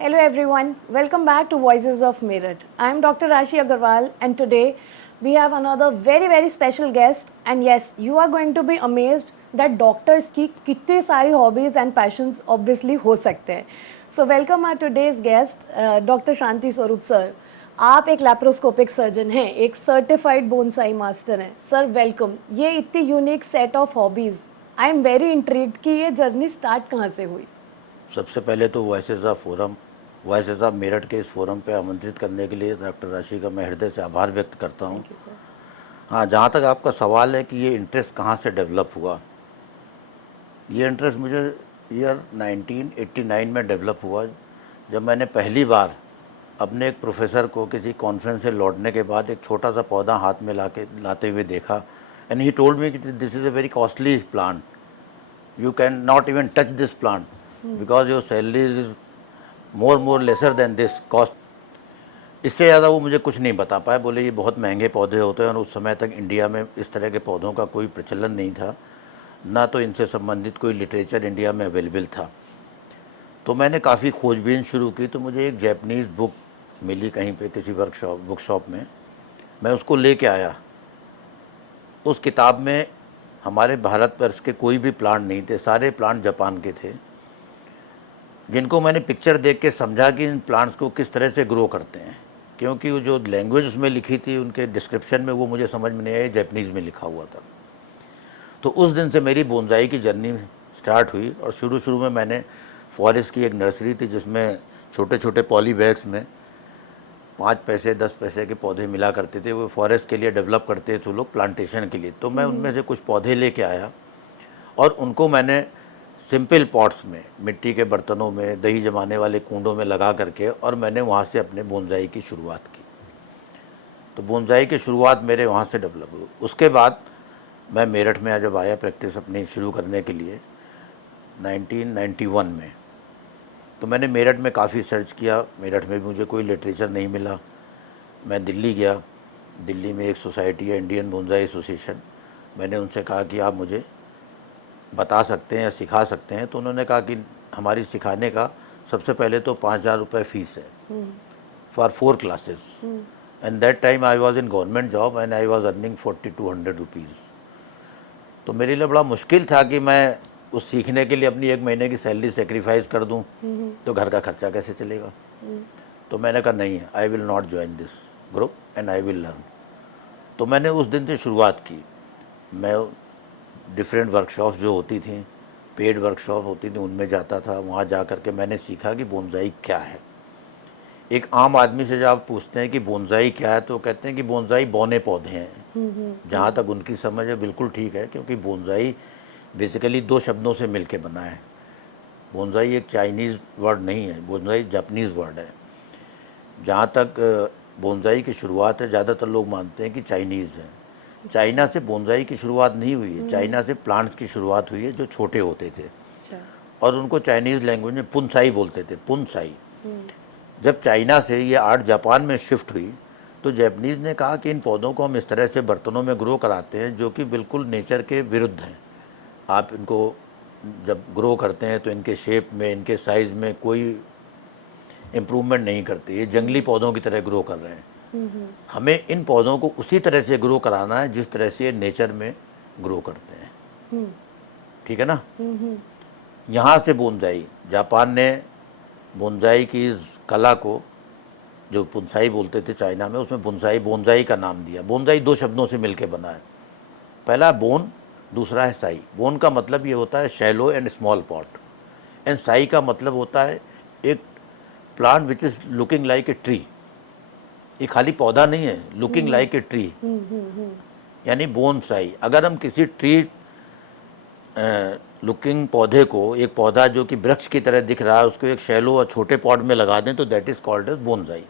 Hello everyone, welcome back to Voices of Meerut. I am Dr. Rashi Agarwal and today we have another very special guest, and yes, you are going to be amazed that doctors की कितनी सारी hobbies and passions obviously हो सकते हैं. So welcome our today's guest, Dr. Shanti Swarup sir. आप एक laparoscopic surgeon हैं, एक सर्टिफाइड बोनसाई मास्टर हैं. Sir welcome. ये इतनी unique set of hobbies, I am very intrigued कि ये जर्नी स्टार्ट कहाँ से हुई. सबसे पहले तो वॉइसेस ऑफ मेरठ के इस फोरम पे आमंत्रित करने के लिए डॉक्टर राशि का मैं हृदय से आभार व्यक्त करता हूँ. हाँ, जहाँ तक आपका सवाल है कि ये इंटरेस्ट कहाँ से डेवलप हुआ, ये इंटरेस्ट मुझे ईयर 1989 में डेवलप हुआ, जब मैंने पहली बार अपने एक प्रोफेसर को किसी कॉन्फ्रेंस से लौटने के बाद एक छोटा सा पौधा हाथ में लाते हुए देखा. एंड ही टोल्ड मी कि this is a very costly plant, you can not even touch this plant because your salary is more lesser than this cost. इससे ज़्यादा वो मुझे कुछ नहीं बता पाए. बोले ये बहुत महंगे पौधे होते हैं और उस समय तक इंडिया में इस तरह के पौधों का कोई प्रचलन नहीं था, ना तो इनसे संबंधित कोई लिटरेचर इंडिया में अवेलेबल था. तो मैंने काफ़ी खोजबीन शुरू की, तो मुझे एक जैपनीज़ बुक मिली कहीं पे किसी बुक शॉप में. मैं उसको लेके आया. उस किताब में हमारे भारत वर्ष के कोई भी प्लांट नहीं थे, सारे प्लांट जापान के थे, जिनको मैंने पिक्चर देख के समझा कि इन प्लांट्स को किस तरह से ग्रो करते हैं. क्योंकि वो जो लैंग्वेज उसमें लिखी थी उनके डिस्क्रिप्शन में, वो मुझे समझ में नहीं आया, जैपनीज़ में लिखा हुआ था. तो उस दिन से मेरी बोनसाई की जर्नी स्टार्ट हुई. और शुरू में मैंने फॉरेस्ट की एक नर्सरी थी जिसमें छोटे छोटे पॉली बैग्स में 5 पैसे 10 पैसे के पौधे मिला करते थे. वो फॉरेस्ट के लिए डेवलप करते थे लोग, प्लांटेशन के लिए. तो मैं उनमें से कुछ पौधे लेके आया और उनको मैंने सिंपल पॉट्स में, मिट्टी के बर्तनों में, दही जमाने वाले कुंडों में लगा करके, और मैंने वहाँ से अपने बोनसाई की शुरुआत की. तो बोनसाई की शुरुआत मेरे वहाँ से डेवलप हुई. उसके बाद मैं मेरठ में जब आया प्रैक्टिस अपनी शुरू करने के लिए 1991 में, तो मैंने मेरठ में काफ़ी सर्च किया. मेरठ में भी मुझे कोई लिटरेचर नहीं मिला. मैं दिल्ली गया. दिल्ली में एक सोसाइटी है, इंडियन बोनसाई एसोसिएशन. मैंने उनसे कहा कि आप मुझे बता सकते हैं या सिखा सकते हैं. तो उन्होंने कहा कि हमारी सिखाने का सबसे पहले तो 5,000 रुपये फ़ीस है for 4 classes. And that time I was in government job and I was earning 4,200 rupees. तो मेरे लिए बड़ा मुश्किल था कि मैं उस सीखने के लिए अपनी 1 महीने की सैलरी सेक्रीफाइस कर दूं, तो घर का खर्चा कैसे चलेगा. तो मैंने कहा नहीं, I will not join this group and I will learn. तो मैंने उस दिन से शुरुआत की. मैं डिफरेंट वर्कशॉप्स जो होती थी, पेड वर्कशॉप होती थी, उनमें जाता था. वहाँ जा कर के मैंने सीखा कि बोनसाई क्या है. एक आम आदमी से जब आप पूछते हैं कि बोनसाई क्या है, तो कहते हैं कि बोनसाई बौने पौधे हैं. जहाँ तक उनकी समझ है बिल्कुल ठीक है, क्योंकि बोनसाई बेसिकली 2 शब्दों से मिलके बना है. बोनसाई एक चाइनीज़ वर्ड नहीं है, बोनसाई जापानीज़ वर्ड है. जहाँ तक बोनसाई की शुरुआत है, ज़्यादातर लोग मानते हैं कि चाइनीज़ है. चाइना से बोनसाई की शुरुआत नहीं हुई है. चाइना से प्लांट्स की शुरुआत हुई है जो छोटे होते थे. और उनको चाइनीज़ लैंग्वेज में पुनसाई बोलते थे, पुनसाई. जब चाइना से ये आर्ट जापान में शिफ्ट हुई, तो जापानीज़ ने कहा कि इन पौधों को हम इस तरह से बर्तनों में ग्रो कराते हैं जो कि बिल्कुल नेचर के विरुद्ध हैं. आप इनको जब ग्रो करते हैं तो इनके शेप में, इनके साइज़ में कोई इम्प्रूवमेंट नहीं करते. ये जंगली पौधों की तरह ग्रो कर रहे हैं. हमें इन पौधों को उसी तरह से ग्रो कराना है जिस तरह से ये नेचर में ग्रो करते हैं. ठीक है ना. यहाँ से बोनसाई, जापान ने बोनसाई की इस कला को, जो पुनसाई बोलते थे चाइना में, उसमें बोनसाई का नाम दिया. बोनसाई 2 शब्दों से मिलके बना है. पहला बोन, दूसरा है साई. बोन का मतलब ये होता है shallow and small pot, and Sai का मतलब होता है एक plant which is looking like a tree. ये खाली पौधा नहीं है, लुकिंग लाइक ए ट्री, यानी बोनसाई. अगर हम किसी ट्री लुकिंग पौधे को, एक पौधा जो कि वृक्ष की तरह दिख रहा है, उसको एक शैलो और छोटे पॉट में लगा दें तो that is called as bonsai.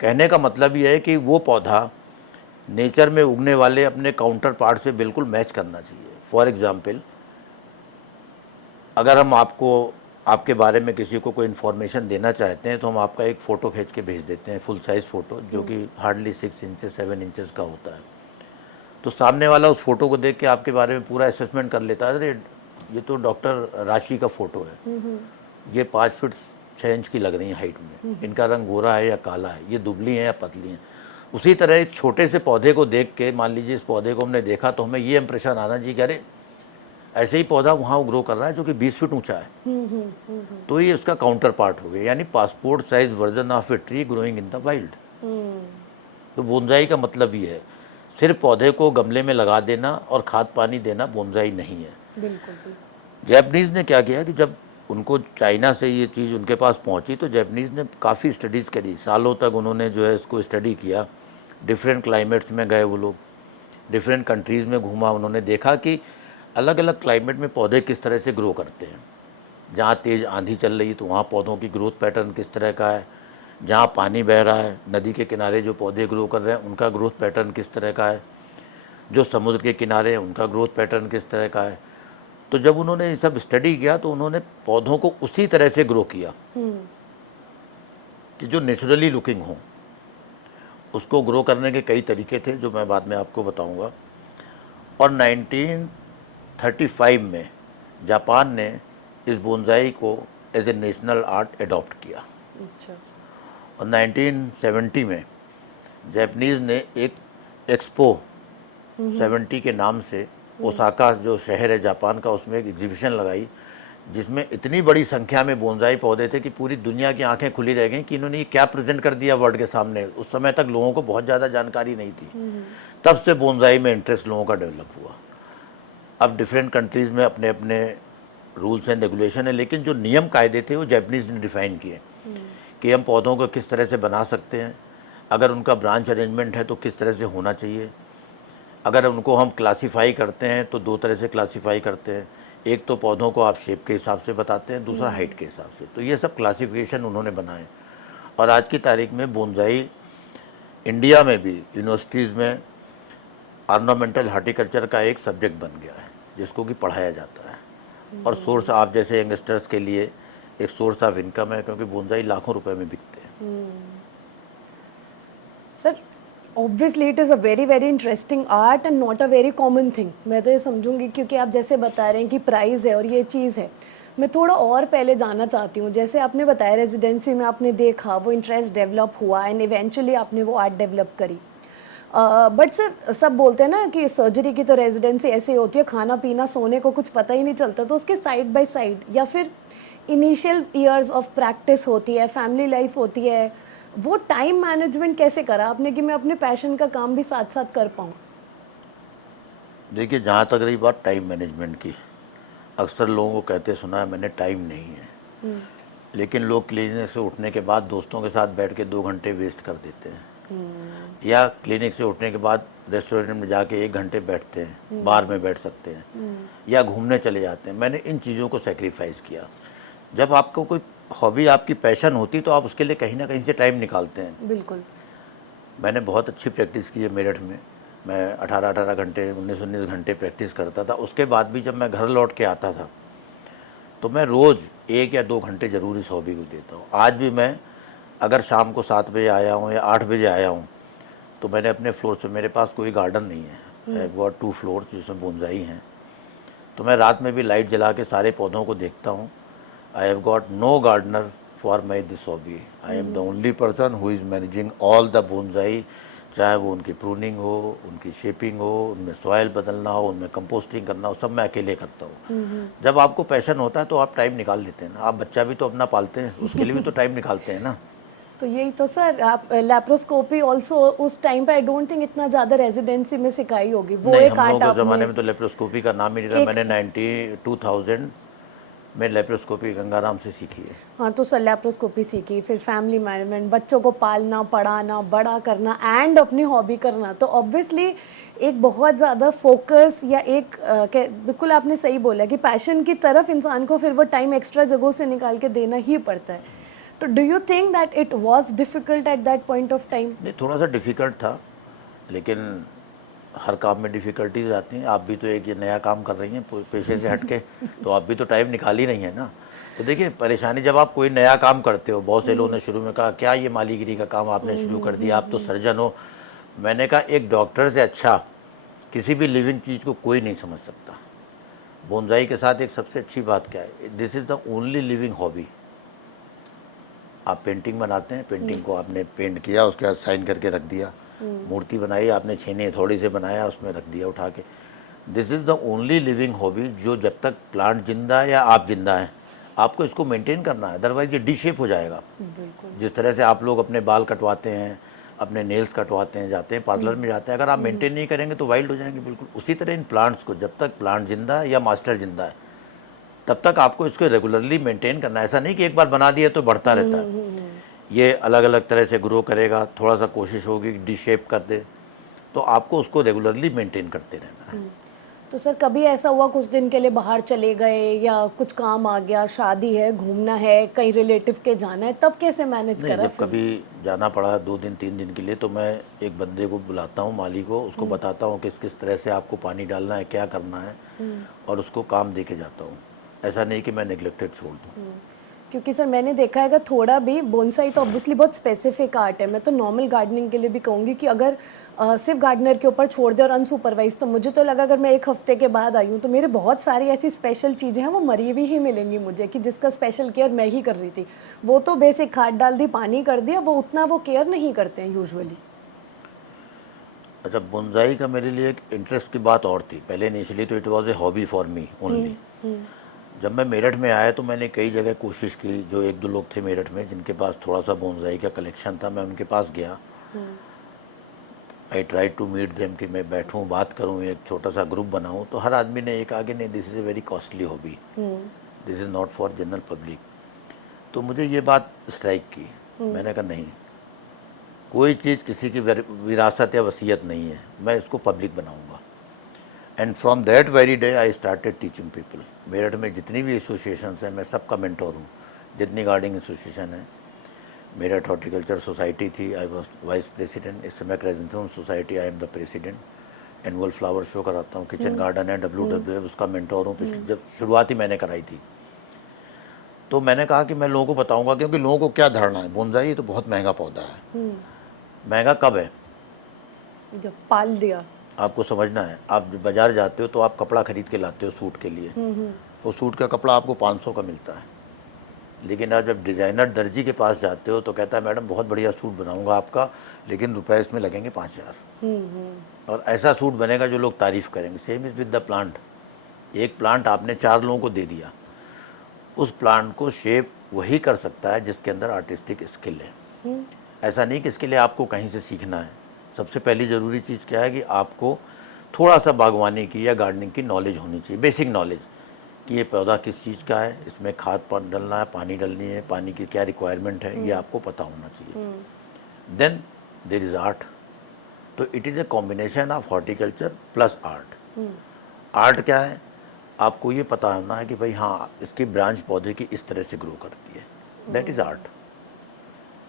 कहने का मतलब ये है कि वो पौधा नेचर में उगने वाले अपने काउंटर पार्ट से बिल्कुल मैच करना चाहिए. फॉर एग्जाम्पल, अगर हम आपके बारे में किसी को कोई इन्फॉर्मेशन देना चाहते हैं, तो हम आपका एक फ़ोटो खींच के भेज देते हैं, फुल साइज़ फ़ोटो, जो कि हार्डली 6 इंचेस 7 इंचेस का होता है. तो सामने वाला उस फोटो को देख के आपके बारे में पूरा असेसमेंट कर लेता है. अरे ये तो डॉक्टर राशि का फ़ोटो है, ये 5 फीट 6 इंच की लग रही हैं हाइट में, इनका रंग गोरा है या काला है, ये दुबली हैं या पतली हैं। उसी तरह एक छोटे से पौधे को देख के, मान लीजिए इस पौधे को हमने देखा तो हमें ये इंप्रेशन आना चाहिए कि अरे ऐसे ही पौधा वहाँ ग्रो कर रहा है जो कि 20 फीट ऊंचा है। तो ये उसका काउंटर पार्ट हो गया, यानी passport size version of a tree growing in the wild. तो बोनसाई का मतलब ये है, सिर्फ पौधे को गमले में लगा देना और खाद पानी देना बोनसाई नहीं है। बिल्कुल। जैपनीज़ ने क्या किया कि जब उनको चाइना से ये चीज़ उनके पास पहुंची तो जैपनीज़ ने काफ़ी स्टडीज़ करी, सालों तक उन्होंने जो है इसको स्टडी किया। डिफरेंट क्लाइमेट्स में गए वो लोग, डिफरेंट कंट्रीज़ में घूमा, उन्होंने देखा कि अलग अलग क्लाइमेट में पौधे किस तरह से ग्रो करते हैं। जहाँ तेज़ आंधी चल रही तो वहाँ पौधों की ग्रोथ पैटर्न किस तरह का है, जहाँ पानी बह रहा है, नदी के किनारे जो पौधे ग्रो कर रहे हैं उनका ग्रोथ पैटर्न किस तरह का है, जो समुद्र के किनारे हैं उनका ग्रोथ पैटर्न किस तरह का है। तो जब उन्होंने ये सब स्टडी किया तो उन्होंने पौधों को उसी तरह से ग्रो किया कि जो नेचुरली लुकिंग हो। उसको ग्रो करने के कई तरीके थे जो मैं बाद में आपको बताऊंगा। और 1935 में जापान ने इस बोनसाई को as a national art adopt किया। अच्छा। और 1970 में जापानीज़ ने एक एक्सपो 70 के नाम से ओसाका जो शहर है जापान का, उसमें एक एग्जीबिशन लगाई जिसमें इतनी बड़ी संख्या में बोनसाई पौधे थे कि पूरी दुनिया की आंखें खुली रह गईं कि इन्होंने ये क्या प्रेजेंट कर दिया वर्ल्ड के सामने। उस समय तक लोगों को बहुत ज़्यादा जानकारी नहीं थी, तब से बोनसाई में इंटरेस्ट लोगों का डेवलप हुआ। अब डिफरेंट कंट्रीज़ में अपने अपने रूल्स एंड रेगुलेशन है, लेकिन जो नियम कायदे थे वो जापानीज़ ने डिफ़ाइन किए कि हम पौधों को किस तरह से बना सकते हैं, अगर उनका ब्रांच अरेंजमेंट है तो किस तरह से होना चाहिए, अगर उनको हम क्लासीफाई करते हैं तो 2 तरह से क्लासीफाई करते हैं। एक तो पौधों को आप शेप के हिसाब से बताते हैं, दूसरा हाइट के हिसाब से। तो ये सब क्लासिफिकेशन उन्होंने बनाए। और आज की तारीख में बोनसाई इंडिया में भी यूनिवर्सिटीज़ में ऑर्नामेंटल हार्टिकल्चर का एक सब्जेक्ट बन गया है जिसको कि पढ़ाया जाता है। और सोर्स आप जैसे यंगस्टर्स के लिए एक सोर्स ऑफ इनकम है, क्योंकि बोनसाई लाखों रुपए में बिकते हैं। Sir obviously it is a very very interesting art and not a very common thing. मैं तो ये समझूंगी क्योंकि आप जैसे बता रहे हैं कि प्राइस है और ये चीज़ है। मैं थोड़ा और पहले जानना चाहती हूँ, जैसे आपने बताया रेजिडेंसी में आपने देखा, वो इंटरेस्ट डेवलप हुआ एंड इवेंचुअली आपने वो आर्ट डेवलप करी। बट सर सब बोलते हैं ना कि सर्जरी की तो रेजिडेंसी ऐसे ही होती है, खाना पीना सोने को कुछ पता ही नहीं चलता। तो उसके साइड बाय साइड या फिर इनिशियल ईयर्स ऑफ प्रैक्टिस होती है, फैमिली लाइफ होती है, वो टाइम मैनेजमेंट कैसे करा आपने कि मैं अपने पैशन का काम भी साथ साथ कर पाऊँ? देखिए, जहाँ तक रही बात टाइम मैनेजमेंट की, अक्सर लोगों को कहते सुना है मैंने टाइम नहीं है, लेकिन लोग क्लिनिक से उठने के बाद दोस्तों के साथ बैठ के 2 घंटे वेस्ट कर देते हैं, या क्लिनिक से उठने के बाद रेस्टोरेंट में जाके 1 घंटे बैठते हैं, बार में बैठ सकते हैं, या घूमने चले जाते हैं। मैंने इन चीज़ों को सेक्रीफाइस किया। जब आपको कोई हॉबी आपकी पैशन होती तो आप उसके लिए कहीं ना कहीं से टाइम निकालते हैं। बिल्कुल। मैंने बहुत अच्छी प्रैक्टिस की है मेरठ में। मैं 18-18 घंटे 19-19 घंटे प्रैक्टिस करता था। उसके बाद भी जब मैं घर लौट के आता था तो मैं रोज़ 1 या 2 घंटे ज़रूर इस हॉबी को देता हूँ। आज भी मैं अगर शाम को 7 बजे आया हूँ या 8 बजे आया हूँ तो मैंने अपने फ्लोर से, मेरे पास कोई गार्डन नहीं है, आई गॉट 2 फ्लोर्स जिसमें बोनसाई हैं, तो मैं रात में भी लाइट जला के सारे पौधों को देखता हूँ। I have got no gardener for my this hobby. I am the only person who is managing all the bonsai, चाहे वो उनकी प्रूनिंग हो, उनकी शेपिंग हो, उनमें सॉयल बदलना हो, उनमें कंपोस्टिंग करना हो, सब मैं अकेले करता हूँ। जब आपको पैशन होता है तो आप टाइम निकाल लेते हैं ना। आप बच्चा भी तो अपना पालते हैं, उसके लिए भी तो टाइम निकालते हैं ना। तो यही तो सर, आप लैप्रोस्कोपी ऑल्सो उस टाइम पे आई डोंट थिंक इतना ज़्यादा रेजिडेंसी में सिखाई होगी। वो नहीं, एक हम लोगों आर्ट के ज़माने में आपने तो लेप्रोस्कोपी का नाम ही नहीं था। मैंने 2000 में लेप्रोस्कोपी गंगाराम से सीखी है। हाँ, तो सर लैप्रोस्कोपी सीखी, फिर फैमिली मैनेजमेंट, बच्चों को पालना पढ़ाना बड़ा करना एंड अपनी हॉबी करना, तो ऑब्वियसली एक बहुत ज़्यादा फोकस या एक बिल्कुल आपने सही बोला कि पैशन की तरफ इंसान को फिर वो टाइम एक्स्ट्रा जगहों से निकाल के देना ही पड़ता है। तो do you think that it was difficult at that point of time? नहीं, थोड़ा सा डिफ़िकल्ट था, लेकिन हर काम में डिफ़िकल्टीज आती हैं। आप भी तो एक ये नया काम कर रही हैं पेशे से हटके, तो आप भी तो टाइम निकाल ही रही हैं ना। तो देखिए, परेशानी जब आप कोई नया काम करते हो, बहुत से लोगों ने शुरू में कहा क्या ये मालीगिरी का काम आपने शुरू कर दिया, आप तो सर्जन हो। मैंने कहा एक डॉक्टर से अच्छा किसी भी लिविंग चीज़ को कोई नहीं समझ सकता। बोनसाई के साथ एक सबसे अच्छी बात क्या है, this is the only living hobby आप पेंटिंग बनाते हैं, पेंटिंग को आपने पेंट किया, उसके बाद साइन करके रख दिया। मूर्ति बनाई आपने, छेने थोड़ी से बनाया, उसमें रख दिया उठा के। This is the only living hobby जो जब तक प्लांट जिंदा है या आप जिंदा हैं आपको इसको मेंटेन करना है, अदरवाइज ये डिशेप हो जाएगा। बिल्कुल। जिस तरह से आप लोग अपने बाल कटवाते हैं, अपने नेल्स कटवाते हैं, जाते हैं पार्लर में जाते हैं, अगर आप मेंटेन नहीं करेंगे तो वाइल्ड हो जाएंगे बिल्कुल। उसी तरह इन प्लांट्स को जब तक प्लांट जिंदा है या मास्टर जिंदा है तब तक आपको इसको रेगुलरली मेंटेन करना है। ऐसा नहीं कि एक बार बना दिया तो बढ़ता रहता है। ये अलग अलग तरह से ग्रो करेगा, थोड़ा सा कोशिश होगी डी शेप कर दे, तो आपको उसको रेगुलरली मेंटेन करते रहना है। तो सर कभी ऐसा हुआ कुछ दिन के लिए बाहर चले गए या कुछ काम आ गया, शादी है, घूमना है, कहीं रिलेटिव के जाना है, तब कैसे मैनेज नहीं, करा जब कभी जाना पड़ा 2 दिन 3 दिन के लिए तो मैं एक बंदे को बुलाता हूँ, माली को, उसको बताता हूँ किस किस तरह से आपको पानी डालना है, क्या करना है, और उसको काम दे के जाता हूँ। ऐसा नहीं कि मैं नेग्लेक्टेड छोड़ दूँ। क्योंकि सर मैंने देखा है अगर थोड़ा भी बोनसाई तो ऑब्वियसली बहुत स्पेसिफिक आर्ट है। मैं तो नॉर्मल गार्डनिंग के लिए भी कहूँगी कि अगर सिर्फ गार्डनर के ऊपर छोड़ दे और अनसुपरवाइज, तो मुझे तो लगा अगर मैं 1 हफ्ते के बाद आई हूँ तो मेरे बहुत सारी ऐसी स्पेशल चीज़ें हैं वो मरी हुई ही मिलेंगी मुझे, कि जिसका स्पेशल केयर मैं ही कर रही थी। वो तो बेसिक खाद डाल दी, पानी कर दिया, वो उतना वो केयर नहीं करते हैं यूजुअली। अच्छा, बोनसाई का मेरे लिए एक इंटरेस्ट की बात और थी। पहले इनिशियली तो it was a hobby for me only. जब मैं मेरठ में आया तो मैंने कई जगह कोशिश की, जो 1-2 लोग थे मेरठ में जिनके पास थोड़ा सा बोनसाई का कलेक्शन था, मैं उनके पास गया। I try to meet them कि मैं बैठूं, बात करूं, एक छोटा सा ग्रुप बनाऊं। तो हर आदमी ने एक आगे, नहीं, this is a very costly hobby, this is not for general public. तो मुझे ये बात स्ट्राइक की। मैंने कहा नहीं, कोई चीज़ किसी की विरासत या वसीयत नहीं है, मैं इसको पब्लिक बनाऊंगा। And from that very day I started teaching people. Meerut में जितनी भी एसोसिएशंस हैं मैं सबका मेंटोर हूँ। जितनी गार्डनिंग एसोसिएशन है, मेरठ हॉर्टिकल्चर सोसाइटी थी, आई वॉज वाइस प्रेसिडेंट। इस समय chrysanthemum society I am the president. Annual flower show कराता हूँ, किचन गार्डन है WWF, उसका मेंटोर हूँ। पिछली जब शुरुआत ही मैंने कराई थी, तो मैंने कहा कि मैं लोगों को बताऊंगा, क्योंकि लोगों को क्या धारणा है, बोनसाई तो बहुत महंगा पौधा है। महंगा कब है? जब पाल दिया। आपको समझना है, आप जब बाजार जाते हो तो आप कपड़ा खरीद के लाते हो सूट के लिए, वो सूट का कपड़ा आपको 500 का मिलता है। लेकिन आप जब डिज़ाइनर दर्जी के पास जाते हो तो कहता है मैडम बहुत बढ़िया सूट बनाऊंगा आपका, लेकिन रुपए इसमें लगेंगे 5000। और ऐसा सूट बनेगा जो लोग तारीफ़ करेंगे। Same is with the plant. एक प्लांट आपने 4 लोगों को दे दिया, उस प्लांट को शेप वही कर सकता है जिसके अंदर आर्टिस्टिक स्किल है। ऐसा नहीं कि इसके लिए आपको कहीं से सीखना है। सबसे पहली ज़रूरी चीज़ क्या है कि आपको थोड़ा सा बागवानी की या गार्डनिंग की नॉलेज होनी चाहिए, बेसिक नॉलेज, कि ये पौधा किस चीज़ का है, इसमें खाद डालना है, पानी डालनी है, पानी की क्या रिक्वायरमेंट है, ये आपको पता होना चाहिए। Then there is art. तो it is a combination of horticulture plus art. Art क्या है? आपको ये पता होना है कि भाई हाँ, इसकी ब्रांच पौधे की इस तरह से ग्रो करती है, दैट इज़ आर्ट।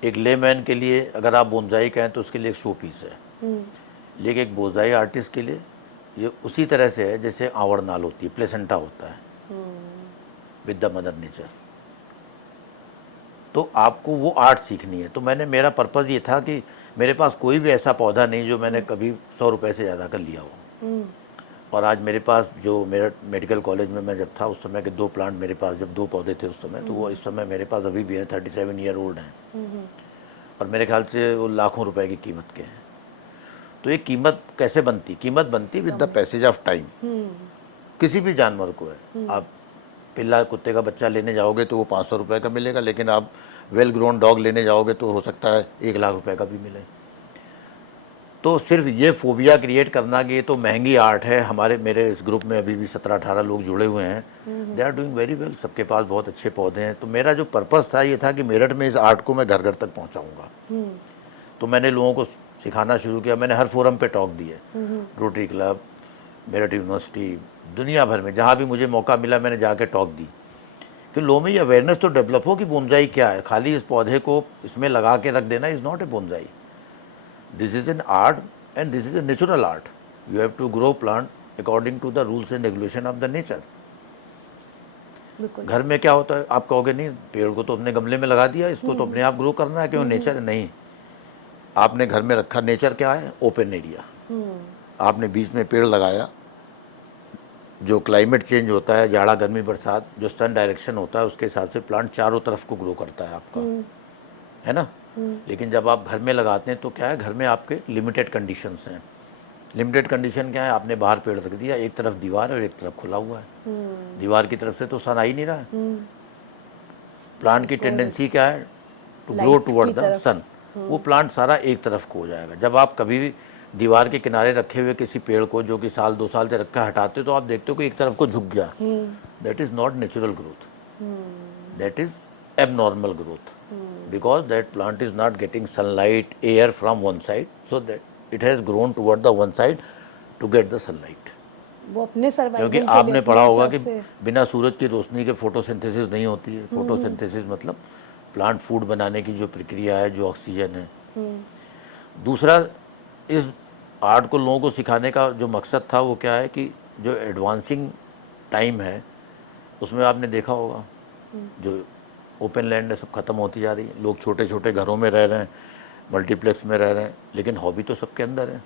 एक लेमैन के लिए अगर आप बोनसाई कहें तो उसके लिए एक शो पीस है, लेकिन एक बोनसाई आर्टिस्ट के लिए ये उसी तरह से है जैसे आवर नाल होती है, प्लेसेंटा होता है विद द मदर नेचर। तो आपको वो आर्ट सीखनी है। तो मेरा पर्पज़ ये था कि मेरे पास कोई भी ऐसा पौधा नहीं जो मैंने कभी 100 रुपये से ज़्यादा का लिया हो। और आज मेरे पास, जो मेरा मेडिकल कॉलेज में मैं जब था उस समय के 2 प्लांट मेरे पास, जब 2 पौधे थे उस समय, तो वो इस समय मेरे पास अभी भी हैं, 37 ईयर ओल्ड हैं, और मेरे ख्याल से वो लाखों रुपए की कीमत के हैं। तो ये कीमत कैसे बनती? कीमत बनती with the passage of time. किसी भी जानवर को है, आप पिल्ला कुत्ते का बच्चा लेने जाओगे तो वो 500 रुपये का मिलेगा, लेकिन आप वेल ग्रोन डॉग लेने जाओगे तो हो सकता है 1 लाख रुपए का भी मिले। तो सिर्फ ये फोबिया क्रिएट करना कि ये तो महंगी आर्ट है, मेरे इस ग्रुप में अभी भी 17-18 लोग जुड़े हुए हैं, they are doing very well, सबके पास बहुत अच्छे पौधे हैं। तो मेरा जो पर्पस था ये था कि मेरठ में इस आर्ट को मैं घर घर तक पहुंचाऊंगा। तो मैंने लोगों को सिखाना शुरू किया। मैंने हर फोरम पे टॉक दिए, रोटरी क्लब, मेरठ यूनिवर्सिटी, दुनिया भर में जहाँ भी मुझे मौका मिला मैंने जाके टॉक दी कि लोगों में ये अवेयरनेस तो डेवलप हो कि बोनसाई क्या है। खाली इस पौधे को इसमें लगा के रख देना is not a bonsai. This is an art and this is a natural art. You have to grow plant according to the rules and regulation of the nature. घर में क्या होता है, आप कहोगे नहीं, पेड़ को तो अपने गमले में लगा दिया, इसको तो अपने आप ग्रो करना है, क्यों? नेचर है। नहीं, आपने घर में रखा। नेचर क्या है? Open area. आपने बीच में पेड़ लगाया, जो क्लाइमेट चेंज होता है, जाड़ा गर्मी बरसात, जो सन डायरेक्शन होता है उसके हिसाब से प्लांट चारों तरफ को ग्रो करता है आपका। है ना। लेकिन जब आप घर में लगाते हैं तो क्या है, घर में आपके लिमिटेड कंडीशंस हैं। लिमिटेड कंडीशन क्या है, आपने बाहर पेड़ रख दिया, एक तरफ दीवार है और एक तरफ खुला हुआ है। दीवार की तरफ से तो सन आ ही नहीं रहा है। प्लांट की टेंडेंसी क्या है, टू ग्रो Light टुवर्ड की द तरफ। सन। वो प्लांट सारा एक तरफ को हो जाएगा। जब आप कभी भी दीवार के किनारे रखे हुए किसी पेड़ को जो कि साल 2 साल से रखा हटाते हो तो आप देखते हो कि एक तरफ को झुक गया। That is not natural growth, that is abnormal growth, because that plant is not getting sunlight, air from one side, so that it has grown toward the one side to get the sunlight. वो अपने survival क्योंकि के लिए आपने अपने पढ़ा होगा हिसाब कि से। बिना सूरज की रोशनी के फोटोसिंथेसिस नहीं होती है। फोटोसिंथेसिस मतलब प्लांट फूड बनाने की जो प्रक्रिया है, जो ऑक्सीजन है। दूसरा, इस आर्ट को लोगों को सिखाने का जो मकसद था वो क्या है कि जो एडवांसिंग टाइम है उसमें आपने देखा होगा जो ओपन लैंड है सब खत्म होती जा रही है। लोग छोटे छोटे घरों में रह रहे हैं, मल्टीप्लेक्स में रह रहे हैं, लेकिन हॉबी तो सबके अंदर है।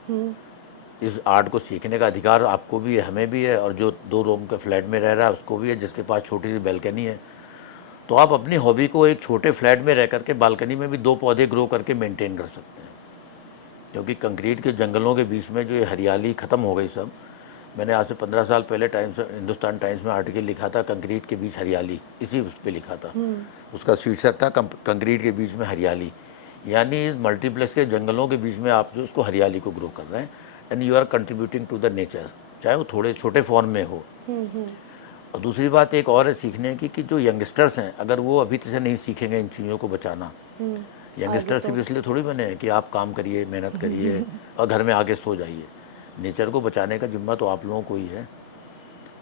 इस आर्ट को सीखने का अधिकार आपको भी है, हमें भी है, और जो 2 रूम के फ्लैट में रह रहा है उसको भी है, जिसके पास छोटी सी बैल्कनी है। तो आप अपनी हॉबी को एक छोटे फ्लैट में रह करके बालकनी में भी 2 पौधे ग्रो करके मेंटेन कर सकते हैं। क्योंकि कंक्रीट के जंगलों के बीच में जो ये हरियाली ख़त्म हो गई सब। मैंने आज से 15 साल पहले हिंदुस्तान टाइम्स में आर्टिकल लिखा था, कंक्रीट के बीच हरियाली, इसी उस पर लिखा था। उसका शीर्षक था कंक्रीट के बीच में हरियाली। यानी मल्टीप्लेक्स के जंगलों के बीच में आप जो उसको हरियाली को ग्रो कर रहे हैं, and you are contributing to the nature, चाहे वो थोड़े छोटे फॉर्म में हो। और दूसरी बात एक और है सीखने की कि जो यंगस्टर्स हैं, अगर वो अभी से नहीं सीखेंगे इन चीज़ों को बचाना, यंगस्टर सिर्फ इसलिए थोड़ी बने हैं कि आप काम करिए, मेहनत करिए और घर में आके सो जाइए। नेचर को बचाने का जिम्मा तो आप लोगों को ही है।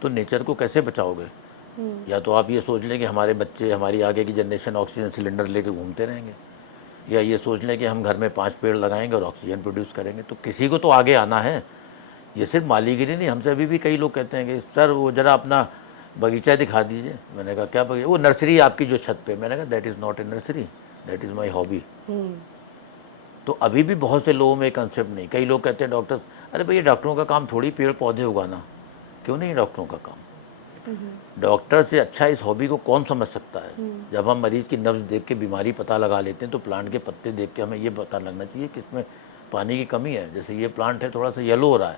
तो नेचर को कैसे बचाओगे? या तो आप ये सोच लें कि हमारे बच्चे, हमारी आगे की जनरेशन ऑक्सीजन सिलेंडर लेके घूमते रहेंगे, या ये सोच लें कि हम घर में 5 पेड़ लगाएंगे और ऑक्सीजन प्रोड्यूस करेंगे। तो किसी को तो आगे आना है। ये सिर्फ मालीगिरी नहीं, हमसे अभी भी कई लोग कहते हैं कि सर वो ज़रा अपना बगीचा दिखा दीजिए। मैंने कहा क्या बगीचा? वो नर्सरी आपकी जो छत पे। मैंने कहा that is not a nursery, that is my hobby. तो अभी भी बहुत से लोगों में कंसेप्ट नहीं। कई लोग कहते हैं डॉक्टर्स, अरे भैया डॉक्टरों का काम थोड़ी पेड़ पौधे उगाना। क्यों नहीं डॉक्टरों का काम? डॉक्टर से अच्छा इस हॉबी को कौन समझ सकता है? जब हम मरीज की नब्ज देख के बीमारी पता लगा लेते हैं तो प्लांट के पत्ते देख के हमें ये पता लगना चाहिए कि इसमें पानी की कमी है। जैसे ये प्लांट है थोड़ा सा येलो हो रहा है,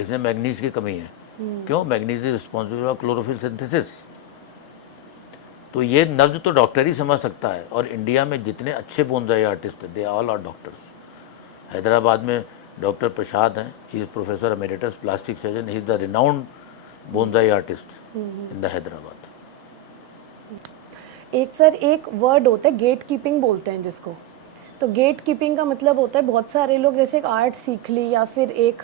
इसमें मैग्नीज की कमी है। क्यों? Manganese is responsible for chlorophyll synthesis. तो ये नब्ज तो डॉक्टर ही समझ सकता है। और इंडिया में जितने अच्छे बोनसाई आर्टिस्ट हैं, they all are doctors. Hyderabad में डॉक्टर प्रसाद हैं, he is professor emeritus plastic surgeon, he is the renowned bonsai artist in the Hyderabad. एक सर एक वर्ड होता है गेट कीपिंग बोलते हैं जिसको। तो गेट कीपिंग का मतलब होता है बहुत सारे लोग जैसे एक आर्ट सीख ली या फिर एक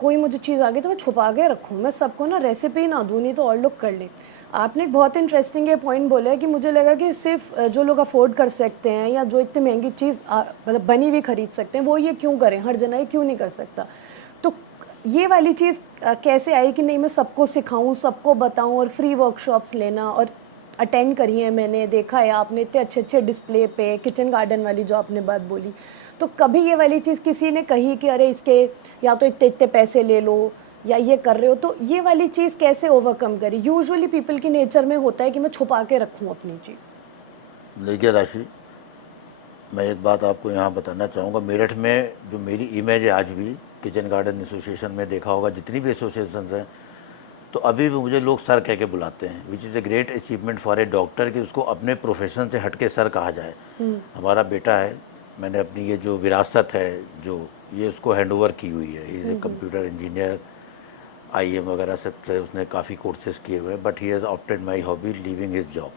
कोई मुझे चीज़ आ गई तो मैं छुपा के रखूँ, मैं सबको ना रेसिपी ना दूँ, नहीं तो और लोग कर लें। आपने एक बहुत इंटरेस्टिंग ये पॉइंट बोला है कि मुझे लगा कि सिर्फ जो लोग अफोर्ड कर सकते हैं या जो इतनी महंगी चीज़ मतलब बनी हुई खरीद सकते हैं वो ये क्यों करें, हर जना ये क्यों नहीं कर सकता। तो ये वाली चीज़ कैसे आई कि नहीं मैं सबको सिखाऊं, सबको बताऊं और फ्री वर्कशॉप्स लेना, और अटेंड करी है मैंने, देखा है आपने इतने अच्छे अच्छे डिस्प्ले पे, किचन गार्डन वाली जो आपने बात बोली। तो कभी ये वाली चीज़ किसी ने कही कि अरे इसके या तो इतने इतने पैसे ले लो या ये कर रहे हो, तो ये वाली चीज़ कैसे ओवरकम करी? यूजुअली पीपल की नेचर में होता है कि मैं छुपा के रखूँ अपनी चीज़। देखिए राशि, मैं एक बात आपको यहाँ बताना चाहूँगा। मेरठ में जो मेरी इमेज है आज भी, किचन गार्डन एसोसिएशन में देखा होगा जितनी भी एसोसिएशन हैं, तो अभी भी मुझे लोग सर कह के बुलाते हैं, which is a great achievement for a doctor कि उसको अपने प्रोफेशन से हट के सर कहा जाए। हमारा बेटा है, मैंने अपनी ये जो विरासत है जो ये उसको हैंड ओवर की हुई है। He is a computer engineer, IIM वगैरह से उसने काफ़ी कोर्सेज किए हुए हैं, but he has opted my hobby leaving his job.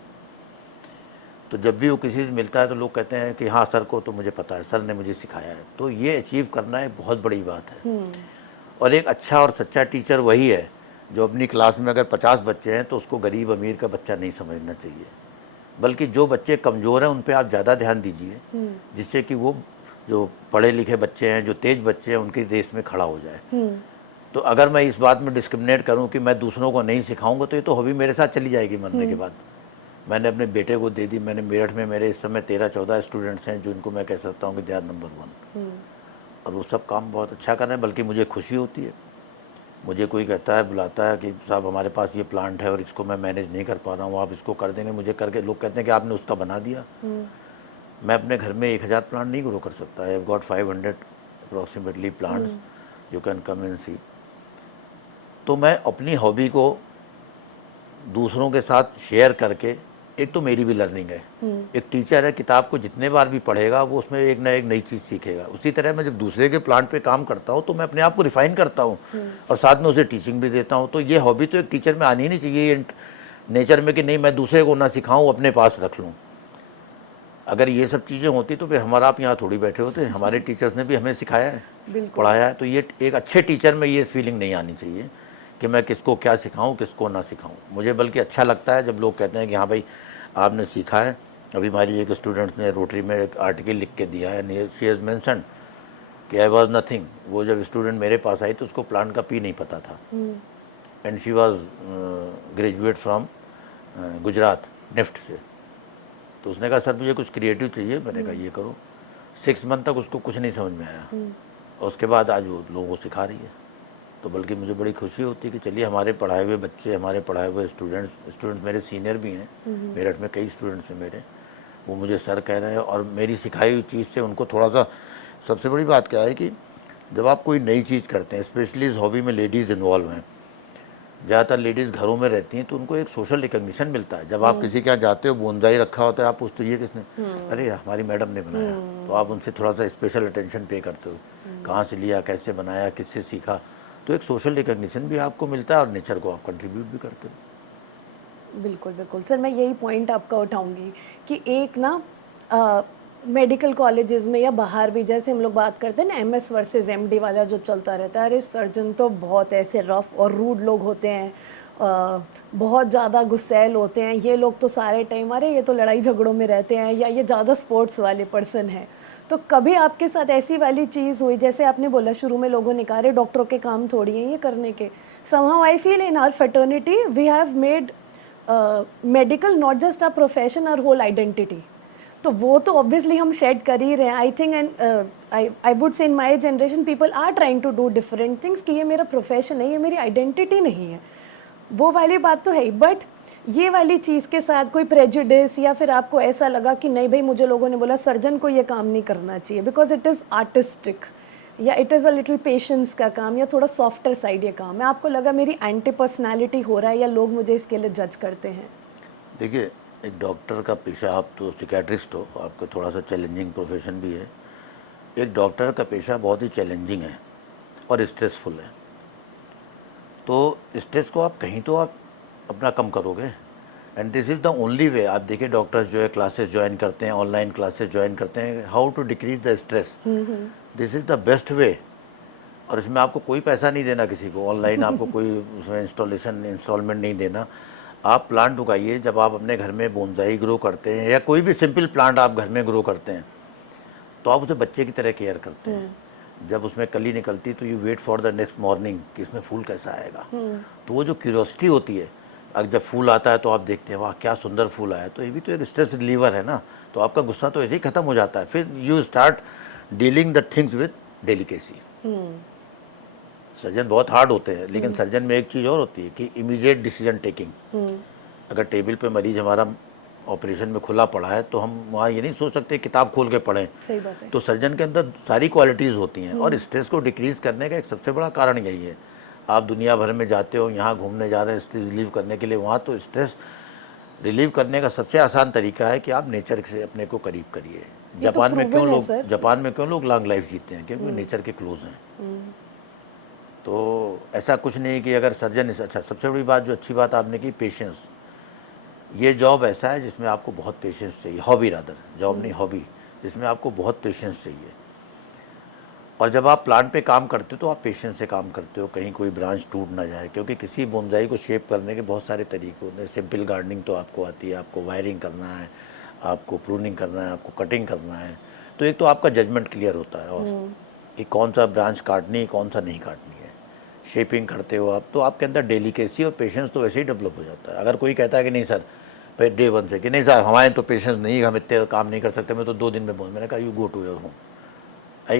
तो जब भी वो किसी से मिलता है तो लोग कहते हैं कि हाँ सर को तो मुझे पता है, सर ने मुझे सिखाया है। तो ये अचीव करना एक बहुत बड़ी बात है। और एक अच्छा और सच्चा टीचर वही है जो अपनी क्लास में अगर 50 बच्चे हैं तो उसको गरीब अमीर का बच्चा नहीं समझना चाहिए, बल्कि जो बच्चे कमज़ोर हैं उन पे आप ज़्यादा ध्यान दीजिए, जिससे कि वो जो पढ़े लिखे बच्चे हैं, जो तेज बच्चे हैं, उनके देश में खड़ा हो जाए। तो अगर मैं इस बात में डिस्क्रिमिनेट करूं कि मैं दूसरों को नहीं सिखाऊंगा तो ये तो हॉबी मेरे साथ चली जाएगी मरने के बाद। मैंने अपने बेटे को दे दी। मैंने मेरठ में मेरे इस समय 13-14 स्टूडेंट्स हैं जो इनको मैं कह सकता हूँ कि दे आर नंबर 1, और वो सब काम बहुत अच्छा कर रहे हैं। बल्कि मुझे खुशी होती है, मुझे कोई कहता है, बुलाता है कि साहब हमारे पास ये प्लांट है और इसको मैं मैनेज नहीं कर पा रहा हूँ, आप इसको कर देंगे? मुझे करके लोग कहते हैं कि आपने उसका बना दिया। मैं अपने घर में 1000 प्लांट नहीं ग्रो कर सकता। I have got 500 approximately plants, you can come and see. तो मैं अपनी हॉबी को दूसरों के साथ शेयर करके, एक तो मेरी भी लर्निंग है, एक टीचर है, किताब को जितने बार भी पढ़ेगा वो उसमें एक ना एक नई चीज़ सीखेगा। उसी तरह मैं जब दूसरे के प्लांट पे काम करता हूँ तो मैं अपने आप को रिफाइन करता हूँ और साथ में उसे टीचिंग भी देता हूँ। तो ये हॉबी तो एक टीचर में आनी ही नहीं चाहिए, ये नेचर में कि नहीं मैं दूसरे को ना सिखाऊँ, अपने पास रख लूँ। अगर ये सब चीज़ें होती तो फिर हमारा आप यहाँ थोड़ी बैठे होते। हमारे टीचर्स ने भी हमें सिखाया है, पढ़ाया है। तो ये एक अच्छे टीचर में ये फीलिंग नहीं आनी चाहिए कि मैं किसको क्या सिखाऊं, किसको ना सिखाऊं। मुझे बल्कि अच्छा लगता है जब लोग कहते हैं कि हाँ भाई आपने सीखा है। अभी हमारी एक स्टूडेंट ने रोटरी में एक आर्टिकल लिख के दिया है, शी हैज़ मेंशन कि आई वाज नथिंग। वो जब स्टूडेंट मेरे पास आई तो उसको प्लांट का पी नहीं पता था, and she was graduate from Gujarat NIFT से। तो उसने कहा सर मुझे कुछ क्रिएटिव चाहिए। मैंने कहा ये करो। 6 मंथ तक उसको कुछ नहीं समझ में आया और उसके बाद आज वो लोगों को सिखा रही है। तो बल्कि मुझे बड़ी खुशी होती है कि चलिए हमारे पढ़ाए हुए बच्चे, हमारे पढ़ाए हुए स्टूडेंट्स मेरे सीनियर भी हैं, मेरठ में कई स्टूडेंट्स हैं मेरे, वो मुझे सर कह रहे हैं और मेरी सिखाई हुई चीज़ से उनको थोड़ा सा। सबसे बड़ी बात क्या है कि जब आप कोई नई चीज़ करते हैं, स्पेशली इस हॉबी में लेडीज़ इन्वॉल्व हैं, ज़्यादातर लेडीज़ घरों में रहती हैं, तो उनको एक सोशल रिकग्निशन मिलता है। जब आप किसी के यहाँ जाते हो, बोनसाई रखा होता है, आप पूछते हो ये किसने, अरे हमारी मैडम ने बनाया। तो आप उनसे थोड़ा सा स्पेशल अटेंशन पे करते हो, कहाँ से लिया, कैसे बनाया, किससे सीखा। तो एक सोशल रिकग्निशन भी आपको मिलता है और नेचर को आप कंट्रीब्यूट भी करते हो। बिल्कुल बिल्कुल सर, मैं यही पॉइंट आपका उठाऊंगी कि एक ना मेडिकल कॉलेजेस में या बाहर भी जैसे हम लोग बात करते हैं ना MS वर्सेस MD वाला जो चलता रहता है, अरे सर्जन तो बहुत ऐसे रफ और रूड लोग होते हैं, बहुत ज़्यादा गुस्सैल होते हैं, ये लोग तो सारे टाइम अरे ये तो लड़ाई झगड़ों में रहते हैं, या ये ज़्यादा स्पोर्ट्स वाले पर्सन हैं। तो कभी आपके साथ ऐसी वाली चीज़ हुई, जैसे आपने बोला शुरू में लोगों ने कहा अरे डॉक्टरों के काम थोड़ी हैं ये करने के। Somehow I feel in our fraternity we have made medical not just a profession, our whole identity. तो वो तो ऑब्वियसली हम शेड कर ही रहे हैं। I think and I would say in my generation people are trying to do different things कि ये मेरा प्रोफेशन है, ये मेरी आइडेंटिटी नहीं है। वो वाली बात तो है ही, बट ये वाली चीज़ के साथ कोई प्रेजुडिस या फिर आपको ऐसा लगा कि नहीं भाई मुझे लोगों ने बोला सर्जन को ये काम नहीं करना चाहिए बिकॉज इट इज़ आर्टिस्टिक, या it is a little patience का काम, या थोड़ा सॉफ्टर साइड ये काम है, आपको लगा मेरी एंटी पर्सनैलिटी हो रहा है या लोग मुझे इसके लिए जज करते हैं? देखिए एक डॉक्टर का पेशा, आप तो सिकेट्रिस्ट हो, आपका थोड़ा सा चैलेंजिंग प्रोफेशन भी है। एक डॉक्टर का पेशा बहुत ही चैलेंजिंग है और स्ट्रेसफुल है। तो स्ट्रेस को आप कहीं तो आप अपना कम करोगे, and this is the only way. आप देखिए डॉक्टर्स जो है क्लासेस ज्वाइन करते हैं, ऑनलाइन क्लासेस ज्वाइन करते हैं, how to decrease the stress, this is the best way. और इसमें आपको कोई पैसा नहीं देना किसी को, ऑनलाइन आपको कोई उसमें इंस्टॉलमेंट नहीं देना। आप प्लांट उगाइए। जब आप अपने घर में बोनसाई ग्रो करते हैं या कोई भी सिंपल प्लांट आप घर में ग्रो करते हैं तो आप उसे बच्चे की तरह केयर करते हैं। जब उसमें कली निकलती तो you wait for the next morning कि इसमें फूल कैसा आएगा। तो वो जो क्यूरियोसिटी होती है, अगर जब फूल आता है तो आप देखते हैं वाह क्या सुंदर फूल आया, तो ये भी तो एक स्ट्रेस रिलीवर है ना। तो आपका गुस्सा तो ऐसे ही खत्म हो जाता है। फिर you start dealing the things with delicacy. Surgeon बहुत हार्ड होते हैं, लेकिन सर्जन में एक चीज़ और होती है कि इमीडिएट डिसीजन टेकिंग। अगर टेबल पे मरीज हमारा ऑपरेशन में खुला पड़ा है तो हम वहाँ ये नहीं सोच सकते किताब खोल के पढ़ें। सही बात है। तो सर्जन के अंदर सारी क्वालिटीज़ होती हैं और स्ट्रेस को डिक्रीज़ करने का एक सबसे बड़ा कारण यही है। आप दुनिया भर में जाते हो, यहाँ घूमने जा रहे हैं स्ट्रेस रिलीव करने के लिए, वहाँ तो स्ट्रेस रिलीव करने का सबसे आसान तरीका है कि आप नेचर से अपने को करीब करिए। जापान में क्यों लोग लॉन्ग लाइफ जीते हैं? क्योंकि नेचर के क्लोज हैं। तो ऐसा कुछ नहीं कि अगर सर्जन अच्छा, सबसे बड़ी बात जो अच्छी बात आपने की, पेशेंस। ये जॉब ऐसा है जिसमें आपको बहुत पेशेंस चाहिए, हॉबी रादर, जॉब नहीं हॉबी, जिसमें आपको बहुत पेशेंस चाहिए। और जब आप प्लांट पे काम करते हो तो आप पेशेंस से काम करते हो, कहीं कोई ब्रांच टूट ना जाए। क्योंकि किसी बोनसाई को शेप करने के बहुत सारे तरीके होते हैं। सिंपल गार्डनिंग तो आपको आती है, आपको वायरिंग करना है, आपको प्रूनिंग करना है, आपको कटिंग करना है। तो एक तो आपका जजमेंट क्लियर होता है और कि कौन सा ब्रांच काटनी है, कौन सा नहीं काटनी है। शेपिंग करते हो आप, तो आपके अंदर डेलिकेसी और पेशेंस तो वैसे ही डेवलप हो जाता है। अगर कोई कहता है कि नहीं सर भाई डे 1 से कि नहीं सर हमारे तो पेशेंस नहीं, हम इतने काम नहीं कर सकते, मैं तो 2 दिन में बोल, मैंने कहा you go to your home,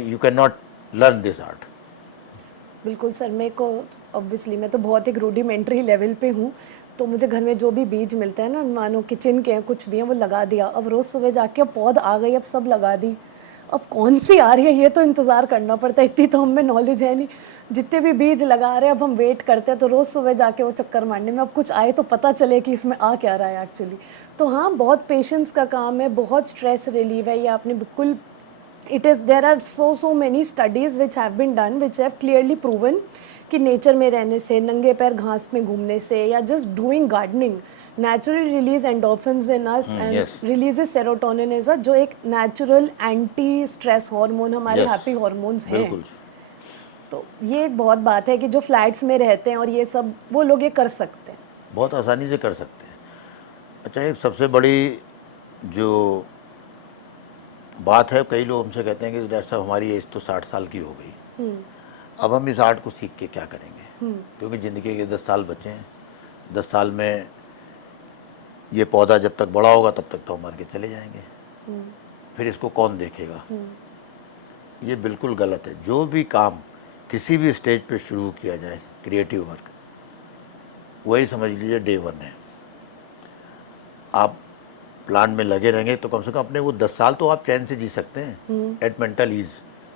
you can not learn this art. बिल्कुल सर, मेरे को ऑब्वियसली मैं तो बहुत एक रूडिमेंट्री लेवल पे हूँ, तो मुझे घर में जो भी बीज मिलते हैं ना, मानो किचन के हैं कुछ भी हैं, वो लगा दिया। अब रोज़ सुबह जाके अब पौध आ गई, अब सब लगा दी। अब कौन सी आ रही है ये तो इंतज़ार करना पड़ता है, इतनी तो हमें नॉलेज है नहीं। जितने भी बीज लगा रहे हैं अब हम वेट करते हैं, तो रोज़ सुबह जाके वो चक्कर मारने में अब कुछ आए तो पता चले कि इसमें आ क्या रहा है एक्चुअली। तो हाँ, बहुत पेशेंस का काम है, बहुत स्ट्रेस रिलीव है, ये आपने बिल्कुल it is there are so many studies which have been done which have clearly proven कि नेचर में रहने से, नंगे पैर घास में घूमने से, या just doing gardening naturally release endorphins in us and yes. Releases serotonin is जो एक नेचुरल एंटी स्ट्रेस हार्मोन, हमारे Yes. हैप्पी हार्मोन्स हैं। बिल्कुल। तो ये एक बहुत बात है कि जो फ्लैट्स में रहते हैं और ये सब, वो लोग ये कर सकते हैं, बहुत आसानी से कर सकते हैं। अच्छा, एक सबसे बड़ी जो बात है, कई लोग हमसे कहते हैं कि डॉक्टर साहब हमारी एज तो 60 साल की हो गई, अब हम इस आर्ट को सीख के क्या करेंगे, क्योंकि ज़िंदगी के 10 साल बचे हैं। 10 साल में ये पौधा जब तक बड़ा होगा तब तक तो हम मर के चले जाएंगे, फिर इसको कौन देखेगा। ये बिल्कुल गलत है। जो भी काम किसी भी स्टेज पे शुरू किया जाए, क्रिएटिव वर्क, वही समझ लीजिए डे 1 है। आप प्लान में लगे रहेंगे तो कम से कम अपने वो 10 साल तो आप चैन से जी सकते हैं एट मेंटल ईज।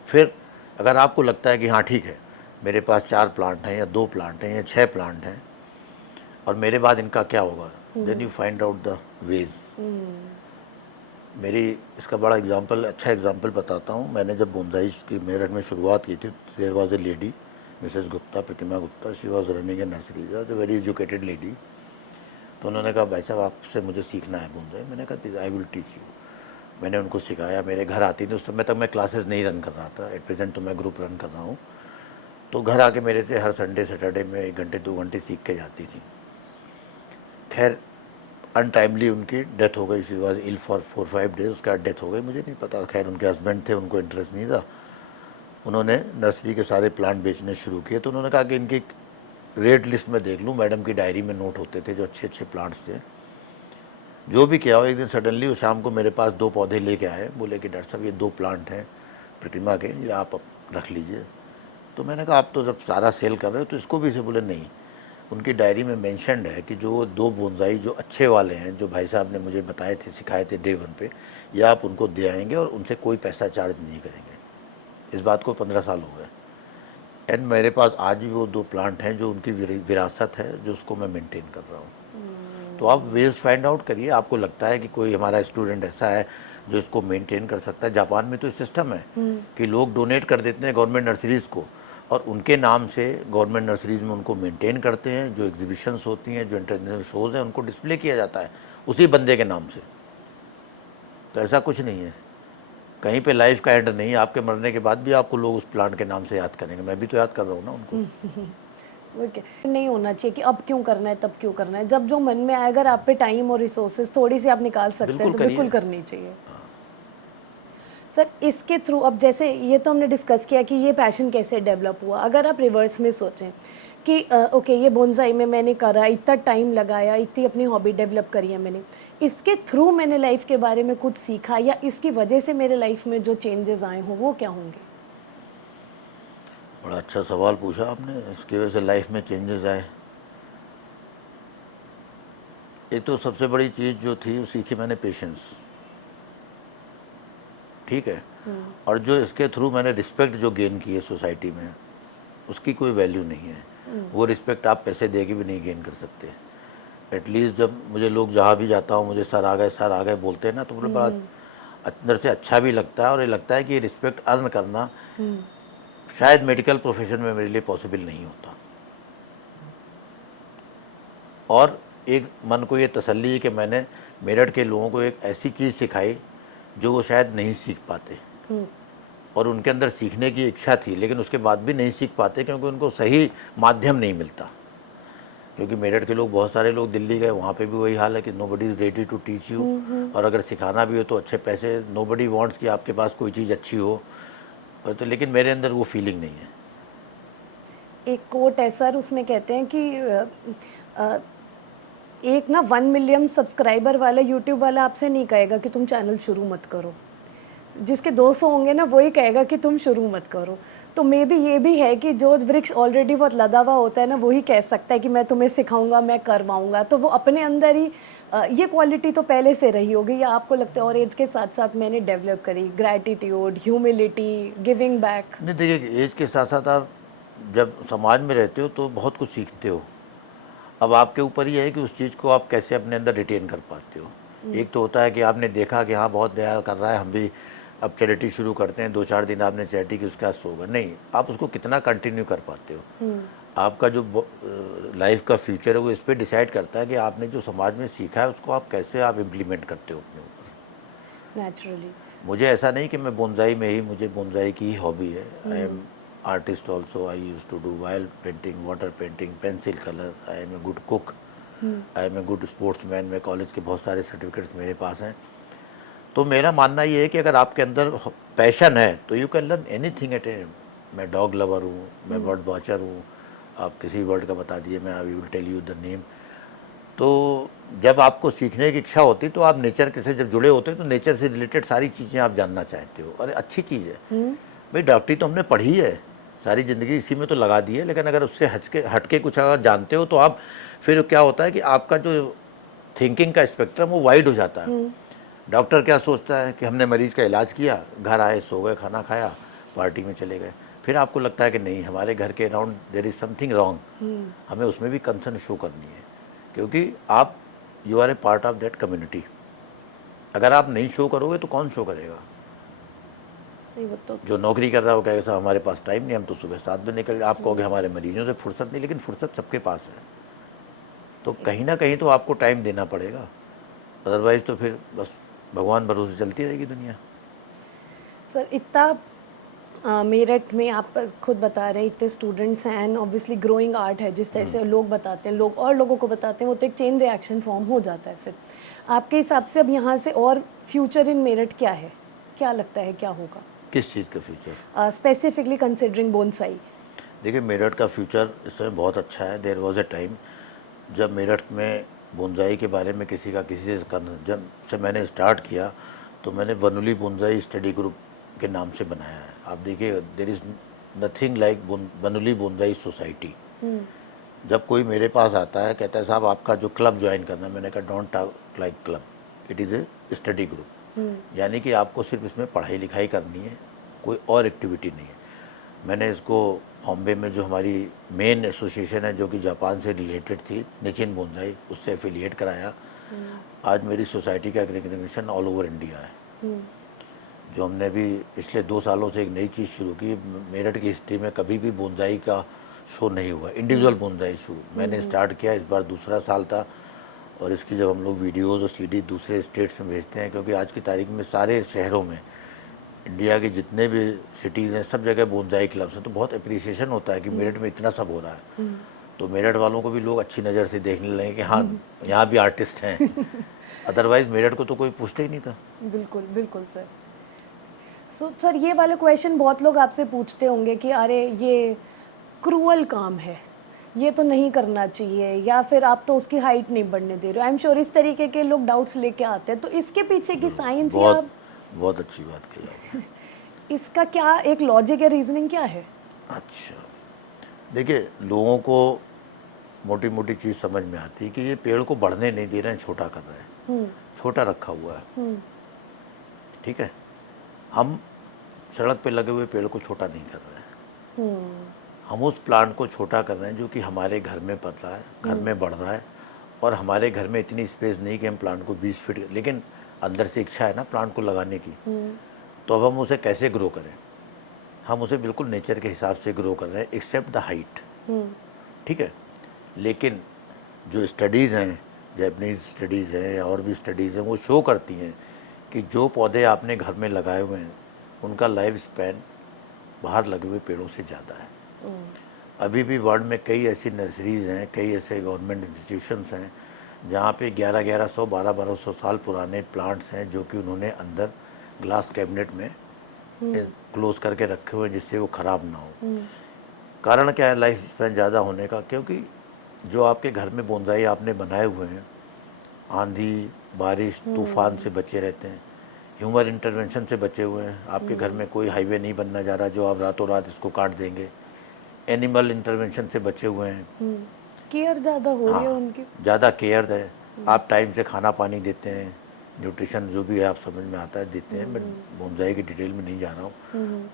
फिर अगर आपको लगता है कि हाँ ठीक है, मेरे पास 4 प्लांट हैं या 2 प्लांट हैं या 6 प्लांट हैं और मेरे बाद इनका क्या होगा, then you find out the wedge. मेरी इसका बड़ा एग्जांपल, अच्छा एग्जांपल बताता हूँ। मैंने जब बोनसाई की मेरठ में शुरुआत की थी, there was a lady, Mrs Gupta, Pratima Gupta, she was running a nursery, was a very educated lady. तो उन्होंने कहा भाई साहब आपसे मुझे सीखना है बोनसाई। मैंने कहा आई विल टीच यू। मैंने उनको सिखाया, मेरे घर आती थी। उस समय तक मैं क्लासेस नहीं रन कर रहा था, एट प्रेजेंट तो मैं ग्रुप रन कर रहा हूँ। तो घर आके मेरे से हर संडे सैटरडे में 1 घंटे 2 घंटे सीख के जाती थी। खैर अनटाइमली उनकी डेथ हो गई, she was ill for 4-5 days, उसके बाद डेथ हो गई, मुझे नहीं पता। खैर उनके हस्बैंड थे, उनको इंटरेस्ट नहीं था। उन्होंने नर्सरी के सारे प्लांट बेचने शुरू किए। तो उन्होंने कहा कि इनकी रेट लिस्ट में देख लूँ। मैडम की डायरी में नोट होते थे जो अच्छे अच्छे प्लांट्स थे। जो भी किया हो, एक दिन सडनली वो शाम को मेरे पास 2 पौधे लेके आए, बोले कि डॉक्टर साहब ये 2 प्लांट हैं प्रतिमा के, ये आप रख लीजिए। तो मैंने कहा आप तो जब सारा सेल कर रहे हो तो इसको भी से, बोले नहीं, उनकी डायरी में मेंशन्ड है कि जो 2 बोनसाई जो अच्छे वाले हैं, जो भाई साहब ने मुझे बताए थे, सिखाए थे डे 1 पे, ये आप उनको दे आएंगे और उनसे कोई पैसा चार्ज नहीं करेंगे। इस बात को 15 साल हो गए एंड मेरे पास आज भी वो 2 प्लांट हैं जो उनकी विरासत है, जो उसको मैं मेंटेन कर रहा हूँ। तो आप वेज फाइंड आउट करिए। आपको लगता है कि कोई हमारा स्टूडेंट ऐसा है जो इसको मेंटेन कर सकता है। जापान में तो सिस्टम है कि लोग डोनेट कर देते हैं गवर्नमेंट नर्सरीज़ को और उनके नाम से गवर्नमेंट नर्सरीज़ में उनको मेंटेन करते हैं। जो एग्जीबिशंस होती हैं, जो इंटरनेशनल शोज़ हैं, उनको डिस्प्ले किया जाता है उसी बंदे के नाम से। तो ऐसा कुछ नहीं है, कहीं पे लाइफ का एंड नहीं है। आपके मरने के बाद भी आपको लोग उस प्लांट के नाम से याद करेंगे। मैं भी तो याद कर रहा हूँ ना उनको। ओके, नहीं होना चाहिए कि अब क्यों करना है, तब क्यों करना है। जब जो मन में आए, अगर आप पे टाइम और रिसोर्सेज थोड़ी सी आप निकाल सकते हैं तो बिल्कुल करनी चाहिए। सर, इसके थ्रू अब जैसे ये तो हमने डिस्कस किया कि ये पैशन कैसे डेवलप हुआ। अगर आप रिवर्स में सोचें कि ओके, ये बोनसाई में मैंने करा, इतना टाइम लगाया, इतनी अपनी हॉबी डेवलप करी है मैंने, इसके थ्रू मैंने लाइफ के बारे में कुछ सीखा या इसकी वजह से मेरे लाइफ में जो चेंजेस आए हों वो क्या होंगे? बड़ा अच्छा सवाल पूछा आपने। इसकी वजह से लाइफ में चेंजेस आए। एक तो सबसे बड़ी चीज़ जो थी वो सीखी मैंने, पेशेंस। ठीक है। और जो इसके थ्रू मैंने रिस्पेक्ट जो गेन की है सोसाइटी में, उसकी कोई वैल्यू नहीं है। वो रिस्पेक्ट आप पैसे दे के भी नहीं गेन कर सकते। एटलीस्ट जब मुझे लोग जहाँ भी जाता हूँ मुझे सर आ गए बोलते हैं ना, तो मुझे बड़ा अंदर से अच्छा भी लगता है और ये लगता है कि ये रिस्पेक्ट अर्न करना शायद मेडिकल प्रोफेशन में मेरे लिए पॉसिबल नहीं होता। और एक मन को ये तसल्ली है कि मैंने मेरठ के लोगों को एक ऐसी चीज़ सिखाई जो वो शायद नहीं सीख पाते और उनके अंदर सीखने की इच्छा थी, लेकिन उसके बाद भी नहीं सीख पाते क्योंकि उनको सही माध्यम नहीं मिलता। क्योंकि मेरठ के लोग, बहुत सारे लोग दिल्ली गए, वहाँ पे भी वही हाल है कि nobody is ready to teach you. और अगर सिखाना भी हो तो अच्छे पैसे, नोबडी वांट्स कि आपके पास कोई चीज़ अच्छी हो। तो लेकिन मेरे अंदर वो फीलिंग नहीं है। एक कोट है सर, उसमें कहते हैं कि एक ना 1 मिलियन सब्सक्राइबर वाला यूट्यूब वाला आपसे नहीं कहेगा कि तुम चैनल शुरू मत करो, जिसके 200 होंगे ना वही कहेगा कि तुम शुरू मत करो। तो मे बी ये भी है कि जो वृक्ष ऑलरेडी बहुत लदा हुआ होता है ना वही कह सकता है कि मैं तुम्हें सिखाऊंगा, मैं करवाऊंगा। तो वो अपने अंदर ही ये क्वालिटी तो पहले से रही होगी, या आपको लगता है और एज के साथ साथ मैंने डेवलप करी, ग्रैटिट्यूड, ह्यूमिलिटी, गिविंग बैक? नहीं देखिए, एज के साथ साथ आप जब समाज में रहते हो तो बहुत कुछ सीखते हो। अब आपके ऊपर ही है कि उस चीज़ को आप कैसे अपने अंदर रिटेन कर पाते हो। एक तो होता है कि आपने देखा कि हाँ बहुत दया कर रहा है, हम भी अब चैरिटी शुरू करते हैं, 2-4 दिन आपने चैरिटी की, उसके बाद सो गए। नहीं, आप उसको कितना कंटिन्यू कर पाते हो। आपका जो लाइफ का फ्यूचर है वो इस पर डिसाइड करता है कि आपने जो समाज में सीखा है उसको आप कैसे आप इम्प्लीमेंट करते हो अपने ऊपर। नेचुरली। मुझे ऐसा नहीं कि मैं बोनसाई में ही, मुझे बोनसाई की ही हॉबी है। I am artist also. I use to do oil painting, water painting, pencil colour. I am a good cook, I am a good sportsman. मैं कॉलेज के बहुत सारे सर्टिफिकेट्स मेरे पास हैं। तो मेरा मानना ये है कि अगर आपके अंदर पैशन है तो you can learn anything at a. मैं डॉग लवर हूँ, मैं बर्ड वॉचर हूँ। आप किसी वर्ड का बता दिए, मैं I will tell you the name. तो जब आपको सीखने की इच्छा होती है तो आप नेचर के से जब जुड़े होते हो तो नेचर से रिलेटेड सारी चीज़ें आप जानना चाहते हो, और अच्छी चीज़ है। भाई डॉक्टरी तो हमने पढ़ी है, सारी ज़िंदगी इसी में तो लगा दी है, लेकिन अगर उससे हटके कुछ अगर जानते हो तो आप फिर क्या होता है कि आपका जो थिंकिंग का स्पेक्ट्रम वो वाइड हो जाता है। डॉक्टर क्या सोचता है कि हमने मरीज़ का इलाज किया, घर आए, सो गए, खाना खाया, पार्टी में चले गए। फिर आपको लगता है कि नहीं, हमारे घर के around there is something wrong, हमें उसमें भी कंसर्न शो करनी है, क्योंकि आप you are a part of that community. अगर आप नहीं शो करोगे तो कौन शो करेगा? नहीं, वो तो जो नौकरी कर रहा है वो कहेगा साहब हमारे पास टाइम नहीं, हम तो सुबह 7 बजे निकल। आप कहोगे हमारे मरीजों से फुर्सत नहीं, लेकिन फुर्सत सबके पास है। तो कहीं ना कहीं तो आपको टाइम देना पड़ेगा, अदरवाइज़ तो फिर बस भगवान भरोसे चलती रहेगी दुनिया। सर इतना मेरठ में आप खुद बता रहे हैं इतने स्टूडेंट्स हैं, एंड ऑब्वियसली ग्रोइंग आर्ट है, जिस तरह से लोग बताते हैं, लोग और लोगों को बताते हैं, वो तो एक चेन रिएक्शन फॉर्म हो जाता है। फिर आपके हिसाब से अब यहाँ से और फ्यूचर इन मेरठ क्या है, क्या लगता है क्या होगा किस चीज़ का फ्यूचर? Specifically considering bonsai? देखिए, मेरठ का फ्यूचर इस समय बहुत अच्छा है। देयर वॉज ए टाइम जब मेरठ में बोनसाई के बारे में किसी से जब से मैंने स्टार्ट किया तो मैंने बनूली बोनसाई स्टडी ग्रुप के नाम से बनाया है। आप देखिए, देयर इज़ नथिंग लाइक बनूली बोनसाई सोसाइटी। जब कोई मेरे पास आता है, कहता है साहब आपका जो क्लब ज्वाइन करना है, मैंने कहा don't talk like club, it is A study group. यानी कि आपको सिर्फ इसमें पढ़ाई लिखाई करनी है, कोई और एक्टिविटी नहीं है। मैंने इसको बॉम्बे में जो हमारी मेन एसोसिएशन है जो कि जापान से रिलेटेड थी, निचिन बोनसाई, उससे एफिलिएट कराया। आज मेरी सोसाइटी का एक रिकग्निशन ऑल ओवर इंडिया है। जो हमने अभी पिछले 2 सालों से एक नई चीज़ शुरू की, मेरठ की हिस्ट्री में कभी भी बोनसाई का शो नहीं हुआ, इंडिविजुअल बोनसाई शो मैंने स्टार्ट किया, इस बार दूसरा साल था। और इसकी जब हम लोग वीडियोज़ और सीडी दूसरे स्टेट्स में भेजते हैं, क्योंकि आज की तारीख में सारे शहरों में, इंडिया के जितने भी सिटीज़ हैं, सब जगह बोनसाई क्लब्स हैं, तो बहुत अप्रिसिएशन होता है कि मेरठ में इतना सब हो रहा है। तो मेरठ वालों को भी लोग अच्छी नज़र से देखने लगे कि हाँ यहाँ भी आर्टिस्ट हैं। अदरवाइज़ मेरठ को तो कोई पूछता ही नहीं था। बिल्कुल बिल्कुल सर। सर ये वाला क्वेश्चन बहुत लोग आपसे पूछते होंगे कि अरे ये क्रूअल काम है, ये तो नहीं करना चाहिए, या फिर आप तो उसकी हाइट नहीं बढ़ने दे रहे हो। आई एम श्योर इस तरीके के लोग डाउट्स लेके आते हैं, तो इसके पीछे की साइंस या बहुत अच्छी बात कही आपने। इसका क्या एक लॉजिक या रीजनिंग क्या है? अच्छा, देखिए, लोगों को मोटी मोटी चीज़ समझ में आती है कि ये पेड़ को बढ़ने नहीं दे रहे हैं, छोटा कर रहे हैं, छोटा रखा हुआ है। ठीक है, हम सड़क पे लगे हुए पेड़ को छोटा नहीं कर रहे हैं, हम उस प्लांट को छोटा कर रहे हैं जो कि हमारे घर में पल रहा है, घर में बढ़ रहा है। और हमारे घर में इतनी स्पेस नहीं कि हम प्लांट को 20 फीट, लेकिन अंदर से इच्छा है ना प्लांट को लगाने की। तो अब हम उसे कैसे ग्रो करें? हम उसे बिल्कुल नेचर के हिसाब से ग्रो कर रहे हैं, एक्सेप्ट द हाइट। ठीक है, लेकिन जो स्टडीज़ हैं, जैपनीज़ स्टडीज़ हैं या और भी स्टडीज़ हैं, वो शो करती हैं कि जो पौधे आपने घर में लगाए हुए हैं उनका लाइफ स्पैन बाहर लगे हुए पेड़ों से ज़्यादा है। अभी भी वर्ल्ड में कई ऐसी नर्सरीज़ हैं, कई ऐसे गवर्नमेंट इंस्टीट्यूशंस हैं जहाँ पे 1100 1200 साल पुराने प्लांट्स हैं जो कि उन्होंने अंदर ग्लास कैबिनेट में क्लोज करके रखे हुए हैं जिससे वो ख़राब ना हो। कारण क्या है लाइफ स्पैन ज़्यादा होने का? क्योंकि जो आपके घर में बोनसाई आपने बनाए हुए हैं, आंधी बारिश तूफान से बचे रहते हैं। ह्यूमन इंटरवेंशन से बचे हुए हैं। आपके घर में कोई हाईवे नहीं बनना जा रहा जो आप रातों रात इसको काट देंगे। एनिमल इंटरवेंशन से बचे हुए हैं। केयर ज़्यादा हो रही है हाँ, उनकी। ज़्यादा केयर है। आप टाइम से खाना पानी देते हैं, न्यूट्रिशन जो भी है आप समझ में आता है देते हैं। मैं बोनसाई की डिटेल में नहीं जा रहा हूँ।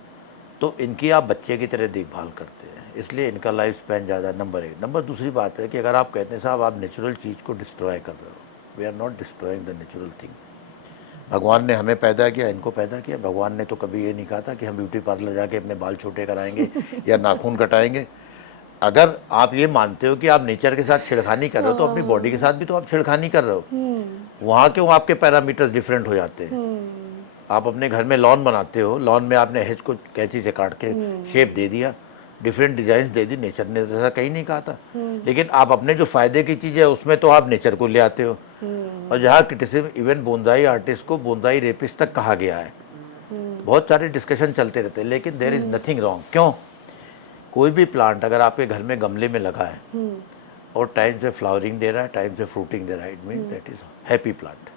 तो इनकी आप बच्चे की तरह देखभाल करते हैं, इसलिए इनका लाइफ स्पैन ज़्यादा। नंबर एक। नंबर दूसरी बात है कि अगर आप कहते हैं साहब आप नेचुरल चीज़ को डिस्ट्रॉय कर रहे हो, we are not destroying the natural thing. भगवान ने हमें पैदा किया, इनको पैदा किया। भगवान ने तो कभी ये नहीं कहा था कि हम ब्यूटी पार्लर जाके अपने बाल छोटे कराएंगे या नाखून कटाएंगे। अगर आप ये मानते हो कि आप नेचर के साथ छेड़खानी कर रहे हो तो अपनी बॉडी के साथ भी तो आप छेड़खानी कर रहे हो। वहाँ क्यों आपके पैरामीटर्स डिफरेंट हो जाते हैं। आप अपने घर में लॉन बनाते हो, लॉन में आपने हेज को कैंची से काट के शेप दे दिया, डिफरेंट डिजाइन दे दी। नेचर ने तो ऐसा कहीं नहीं कहा था। लेकिन आप अपने जो फायदे की चीज़ है उसमें तो आप नेचर को ले आते हो। और जहाँ क्रिटिसिज्म इवन बोनसाई आर्टिस्ट को बोनसाई रेपिस्ट तक कहा गया है। बहुत सारे डिस्कशन चलते रहते हैं, लेकिन देयर इज नथिंग रॉन्ग। क्यों? कोई भी प्लांट अगर आपके घर में गमले में लगा है और टाइम से फ्लावरिंग दे रहा है, टाइम से फ्रूटिंग दे रहा है, it mean that is happy plant.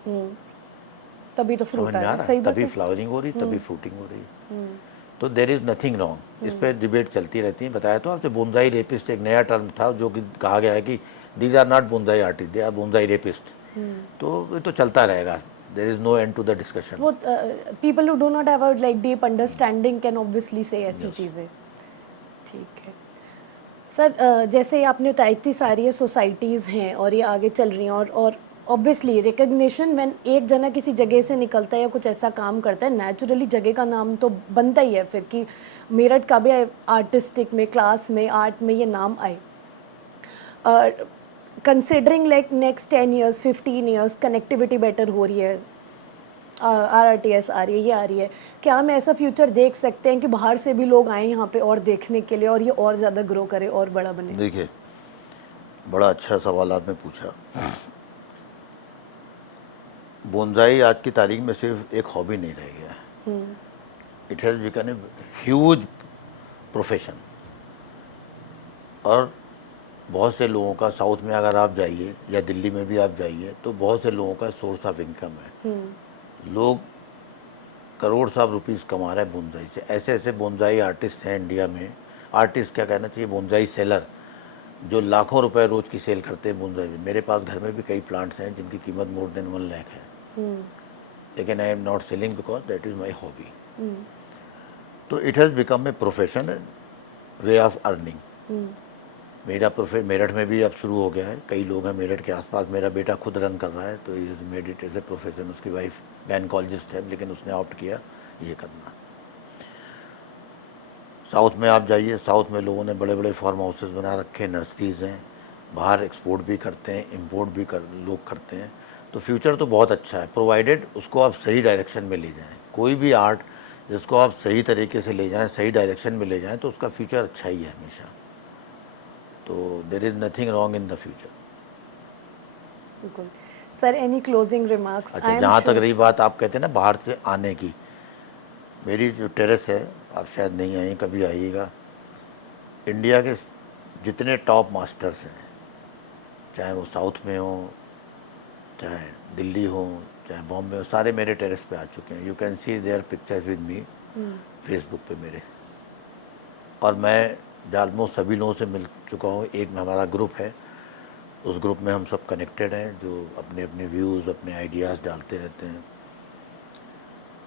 तभी तो फ्रूट आ रहा है। सही बात तभी है। फ्लावरिंग हो रही, तभी फ्रूटिंग हो रही। तो देर इज नथिंग रॉन्ग। इस पर डिबेट चलती रहती है। बताया तो आपसे बोनसाई रेपिस्ट एक नया टर्म था जो कि कहा गया है कि these are not bonsai artist, they are bonsai rapist. तो ये तो चलता रहेगा। There is no end to the discussion. वो people who do not have a like deep understanding can obviously say ऐसी चीज़ें। ठीक है सर, जैसे आपने बताया इतनी सारी सोसाइटीज़ हैं और ये आगे चल रही हैं और ऑब्वियसली रिकग्निशन व्हेन एक जना किसी जगह से निकलता है या कुछ ऐसा काम करता है, नेचुरली जगह का नाम तो बनता ही है फिर कि मेरठ का भी आर्टिस्टिक में, क्लास में, आर्ट में ये नाम आए। Considering like next 10 years 15 years connectivity better हो रही है, RRTS आ रही है, ये आ रही है, क्या हम ऐसा फ्यूचर देख सकते हैं कि बाहर से भी लोग आए यहाँ पे और देखने के लिए और ये और ज़्यादा ग्रो करे और बड़ा बने? देखिए, बड़ा अच्छा सवाल आपने पूछा। बोनसाई आज की तारीख में सिर्फ एक हॉबी नहीं रह गया है। It has become a huge profession. और बहुत से लोगों का, साउथ में अगर आप जाइए या दिल्ली में भी आप जाइए तो बहुत से लोगों का सोर्स ऑफ इनकम है। लोग करोड़ साहब रुपीस कमा रहे हैं बोनसाई से। ऐसे ऐसे बोनसाई आर्टिस्ट हैं इंडिया में। आर्टिस्ट क्या कहना चाहिए, बोनसाई सेलर, जो लाखों रुपए रोज की सेल करते हैं बोनसाई में। मेरे पास घर में भी कई प्लांट्स हैं जिनकी कीमत मोर देन 1 लाख है। लेकिन I am not selling because that is my hobby. तो it has become a profession and way of earning. मेरा प्रोफे मेरठ में भी अब शुरू हो गया है। कई लोग हैं मेरठ के आसपास। मेरा बेटा खुद रन कर रहा है, तो is made it as a profession. उसकी वाइफ गायनकोलॉजिस्ट है, लेकिन उसने ऑप्ट किया ये करना। साउथ में आप जाइए, साउथ में लोगों ने बड़े बड़े फार्म हाउसेस बना रखे, नर्सरीज हैं, बाहर एक्सपोर्ट भी करते हैं, इंपोर्ट भी लोग करते हैं। तो फ्यूचर तो बहुत अच्छा है, प्रोवाइडेड उसको आप सही डायरेक्शन में ले जाएं। कोई भी आर्ट जिसको आप सही तरीके से ले जाएं, सही डायरेक्शन में ले जाएं, तो उसका फ्यूचर अच्छा ही है हमेशा। तो there is nothing wrong in the future. बिल्कुल सर, एनी क्लोजिंग रिमार्क्स? अच्छा, जहाँ तक रही बात आप कहते हैं ना बाहर से आने की, मेरी जो टेरेस है, आप शायद नहीं आए, कभी आइएगा। इंडिया के जितने टॉप मास्टर्स हैं, चाहे वो साउथ में हो, चाहे दिल्ली हो, चाहे बॉम्बे हो, सारे मेरे टेरेस पे आ चुके हैं। You can see their pictures with me Facebook पे मेरे। और मैं ऑलमोस्ट सभी लोगों से मिल चुका हूँ। एक हमारा ग्रुप है, उस ग्रुप में हम सब कनेक्टेड हैं, जो अपने अपने व्यूज़, अपने आइडियाज़ डालते रहते हैं।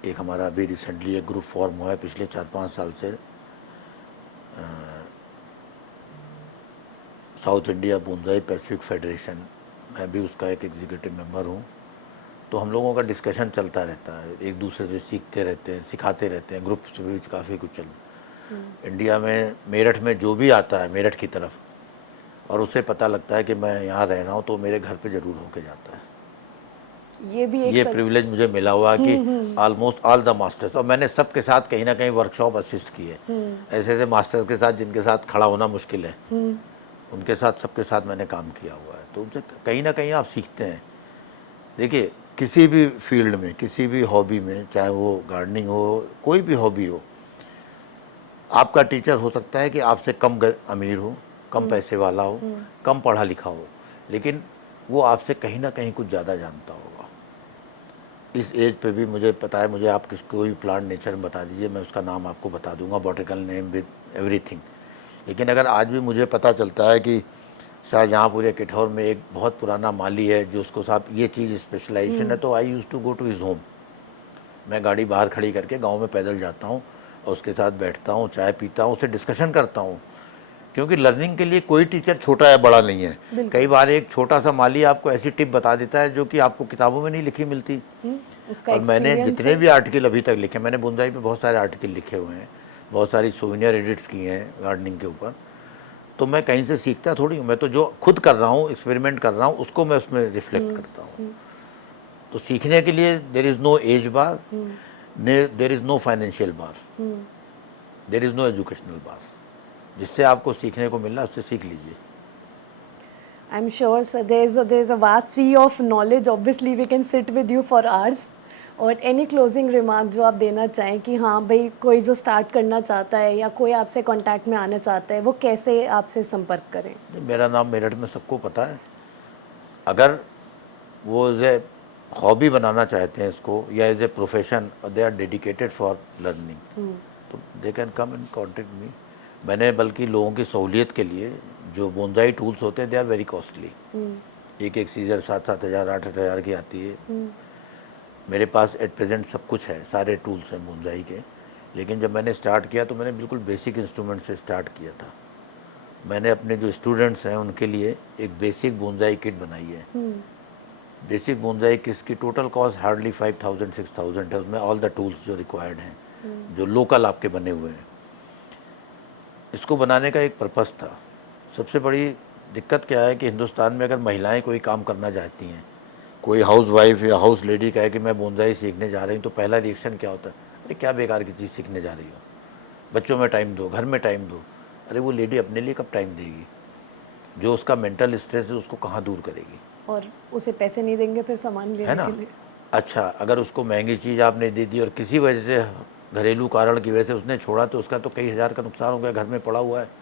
एक हमारा अभी रिसेंटली एक ग्रुप फॉर्म हुआ है पिछले 4-5 साल से, south India bonsai Pacific federation. मैं भी उसका एक एग्जीक्यूटिव मेंबर हूँ। तो हम लोगों का डिस्कशन चलता रहता है, एक दूसरे से सीखते रहते हैं, सिखाते रहते हैं। ग्रुप्स के बीच काफ़ी कुछ इंडिया में मेरठ में जो भी आता है मेरठ की तरफ, और उसे पता लगता है कि मैं यहाँ रह रहा हूँ, तो मेरे घर पे ज़रूर होके जाता है। ये भी एक प्रिविलेज मुझे मिला हुआ कि ऑलमोस्ट ऑल द मास्टर्स, और मैंने सबके साथ कहीं ना कहीं वर्कशॉप असिस्ट की है। ऐसे ऐसे मास्टर्स के साथ जिनके साथ खड़ा होना मुश्किल है, उनके साथ, सबके साथ मैंने काम किया हुआ है। तो उनसे कहीं ना कहीं आप सीखते हैं। देखिए, किसी भी फील्ड में, किसी भी हॉबी में, चाहे वो गार्डनिंग हो, कोई भी हॉबी हो, आपका टीचर हो सकता है कि आपसे कम अमीर हो, कम पैसे वाला हो, कम पढ़ा लिखा हो, लेकिन वो आपसे कहीं ना कहीं कुछ ज़्यादा जानता होगा। इस एज पे भी मुझे पता है, मुझे आप किस कोई प्लांट नेचर में बता दीजिए, मैं उसका नाम आपको बता दूंगा, बॉटनिकल नेम विद एवरीथिंग। लेकिन अगर आज भी मुझे पता चलता है कि शाहजहाँपुर या किठौर में एक बहुत पुराना माली है जो उसको साहब ये चीज़ स्पेशलाइजेशन है, तो I use to go to his home. मैं गाड़ी बाहर खड़ी करके गांव में पैदल जाता हूँ और उसके साथ बैठता हूँ, चाय पीता हूँ, उससे डिस्कशन करता हूँ, क्योंकि लर्निंग के लिए कोई टीचर छोटा या बड़ा नहीं है। कई बार एक छोटा सा माली आपको ऐसी टिप बता देता है जो कि आपको किताबों में नहीं लिखी मिलती। उसका और मैंने experience जितने है। भी आर्टिकल अभी तक लिखे, मैंने बोनसाई पे बहुत सारे आर्टिकल लिखे हुए हैं, बहुत सारी सोविनियर एडिट्स किए हैं गार्डनिंग के ऊपर। तो मैं कहीं से सीखता थोड़ी हूँ, मैं तो जो खुद कर रहा हूँ, एक्सपेरिमेंट कर रहा हूँ, उसको मैं उसमें रिफ्लेक्ट करता हूँ। तो सीखने के लिए there is no age bar, there is no financial bar, there is no educational bar. जिससे आपको सीखने को मिल रहा है उससे सीख लीजिए। I'm sure, sir, there's a vast sea of knowledge. Obviously, we can sit with you for hours. और एनी क्लोजिंग रिमार्क जो आप देना चाहें कि हाँ भाई कोई जो स्टार्ट करना चाहता है या कोई आपसे कांटेक्ट में आना चाहता है वो कैसे आपसे संपर्क करें? मेरा नाम मेरठ में सबको पता है। अगर वो एज ए हॉबी बनाना चाहते हैं इसको या as a profession, they are dedicated for learning, तो they can come and contact me. मैंने बल्कि लोगों की सहूलियत के लिए जो बोनसाई टूल्स होते हैं दे आर वेरी कॉस्टली। एक सीजर 7-7 हज़ार 8-8 हज़ार की आती है। मेरे पास एट प्रेजेंट सब कुछ है, सारे टूल्स हैं बोनसाई के। लेकिन जब मैंने स्टार्ट किया तो मैंने बिल्कुल बेसिक इंस्ट्रूमेंट से स्टार्ट किया था। मैंने अपने जो स्टूडेंट्स हैं उनके लिए एक बेसिक बोनसाई किट बनाई है। बेसिक बोनसाई किट की टोटल कॉस्ट हार्डली 5,000-6,000 है। उसमें ऑल द टूल्स जो रिक्वायर्ड हैं, जो लोकल आपके बने हुए हैं। इसको बनाने का एक पर्पस था। सबसे बड़ी दिक्कत क्या है कि हिंदुस्तान में अगर महिलाएं कोई काम करना चाहती हैं, कोई हाउस वाइफ या हाउस लेडी कहे कि मैं बोनसाई सीखने जा रही हूँ, तो पहला रिएक्शन क्या होता है, अरे क्या बेकार की चीज़ सीखने जा रही हो, बच्चों में टाइम दो, घर में टाइम दो। अरे वो लेडी अपने लिए कब टाइम देगी? जो उसका मेंटल स्ट्रेस है उसको कहाँ दूर करेगी? और उसे पैसे नहीं देंगे फिर सामान है लेने ना? के लिए। अच्छा, अगर उसको महंगी चीज़ आपने दे दी और किसी वजह से, घरेलू कारण की वजह से उसने छोड़ा, तो उसका तो कई हज़ार का नुकसान हो गया, घर में पड़ा हुआ है।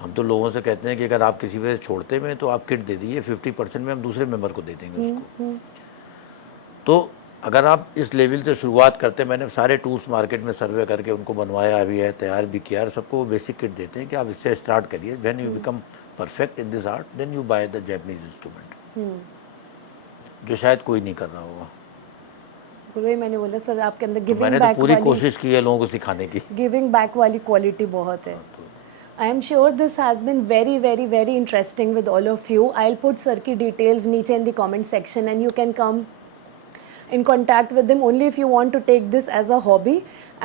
हम तो लोगों से कहते हैं कि अगर आप किसी वजह से छोड़ते में तो आप किट दे दीजिए, 50% में हम दूसरे मेंबर को दे देंगे उसको। तो अगर आप इस लेवल से शुरुआत करते, मैंने सारे टूल्स मार्केट में सर्वे करके उनको बनवाया भी है, तैयार भी किया, और सबको वो बेसिक किट देते हैं कि आप इससे स्टार्ट करिए। When you become perfect in this art then you buy the Japanese instrument, जो शायद कोई नहीं कर रहा होगा। वही मैंने बोला सर, आपके अंदर तो गिविंग मैंने तो बैक पूरी वाली, कोशिश की है लोगों को सिखाने की। गिविंग बैक वाली क्वालिटी बहुत है। I am sure this has been very, very, very interesting with all of you. I'll put sir ki details नीचे in the comment section and you can come in contact with them only if you want to take this as a hobby.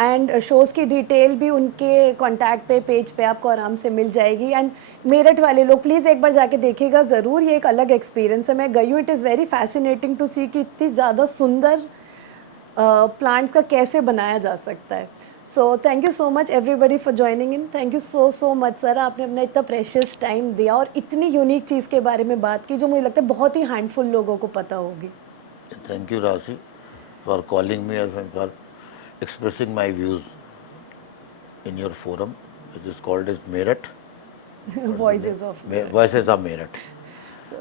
And shows की detail भी उनके contact पे, page पे आपको आराम से मिल जाएगी। एंड मेरठ वाले लोग प्लीज़ एक बार जाके देखिएगा ज़रूर, ये एक अलग एक्सपीरियंस है। मैं गई हूँ, it is very fascinating to see कि इतनी ज़्यादा सुंदर प्लांट्स का कैसे बनाया जा सकता है। So thank you so much everybody for joining in. Thank you so much sir, आपने अपना इतना प्रेशियस टाइम दिया और इतनी यूनिक चीज़ के बारे में बात की जो मुझे लगता है बहुत ही हैंडफुल लोगों को पता होगी। Thank you, Rashi, for calling me and for expressing my views in your forum, which is called as Meerut, voices of Voices of Meerut.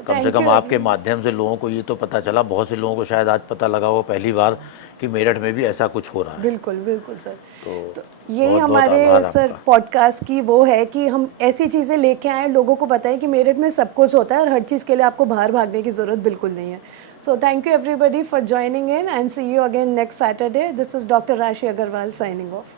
कम से कम आपके माध्यम से लोगों को ये तो पता चला, बहुत से लोगों को शायद आज पता लगा हो पहली बार कि मेरठ में भी ऐसा कुछ हो रहा है। बिल्कुल बिल्कुल सर। तो यही बहुत हमारे आभार सर आपका। पॉडकास्ट की वो है कि हम ऐसी चीज़ें लेके आए, लोगों को बताएं कि मेरठ में सब कुछ होता है और हर चीज़ के लिए आपको बाहर भागने की ज़रूरत बिल्कुल नहीं है। So thank you everybody for joining in and see you again next Saturday. This is doctor Rashi Agarwal signing off.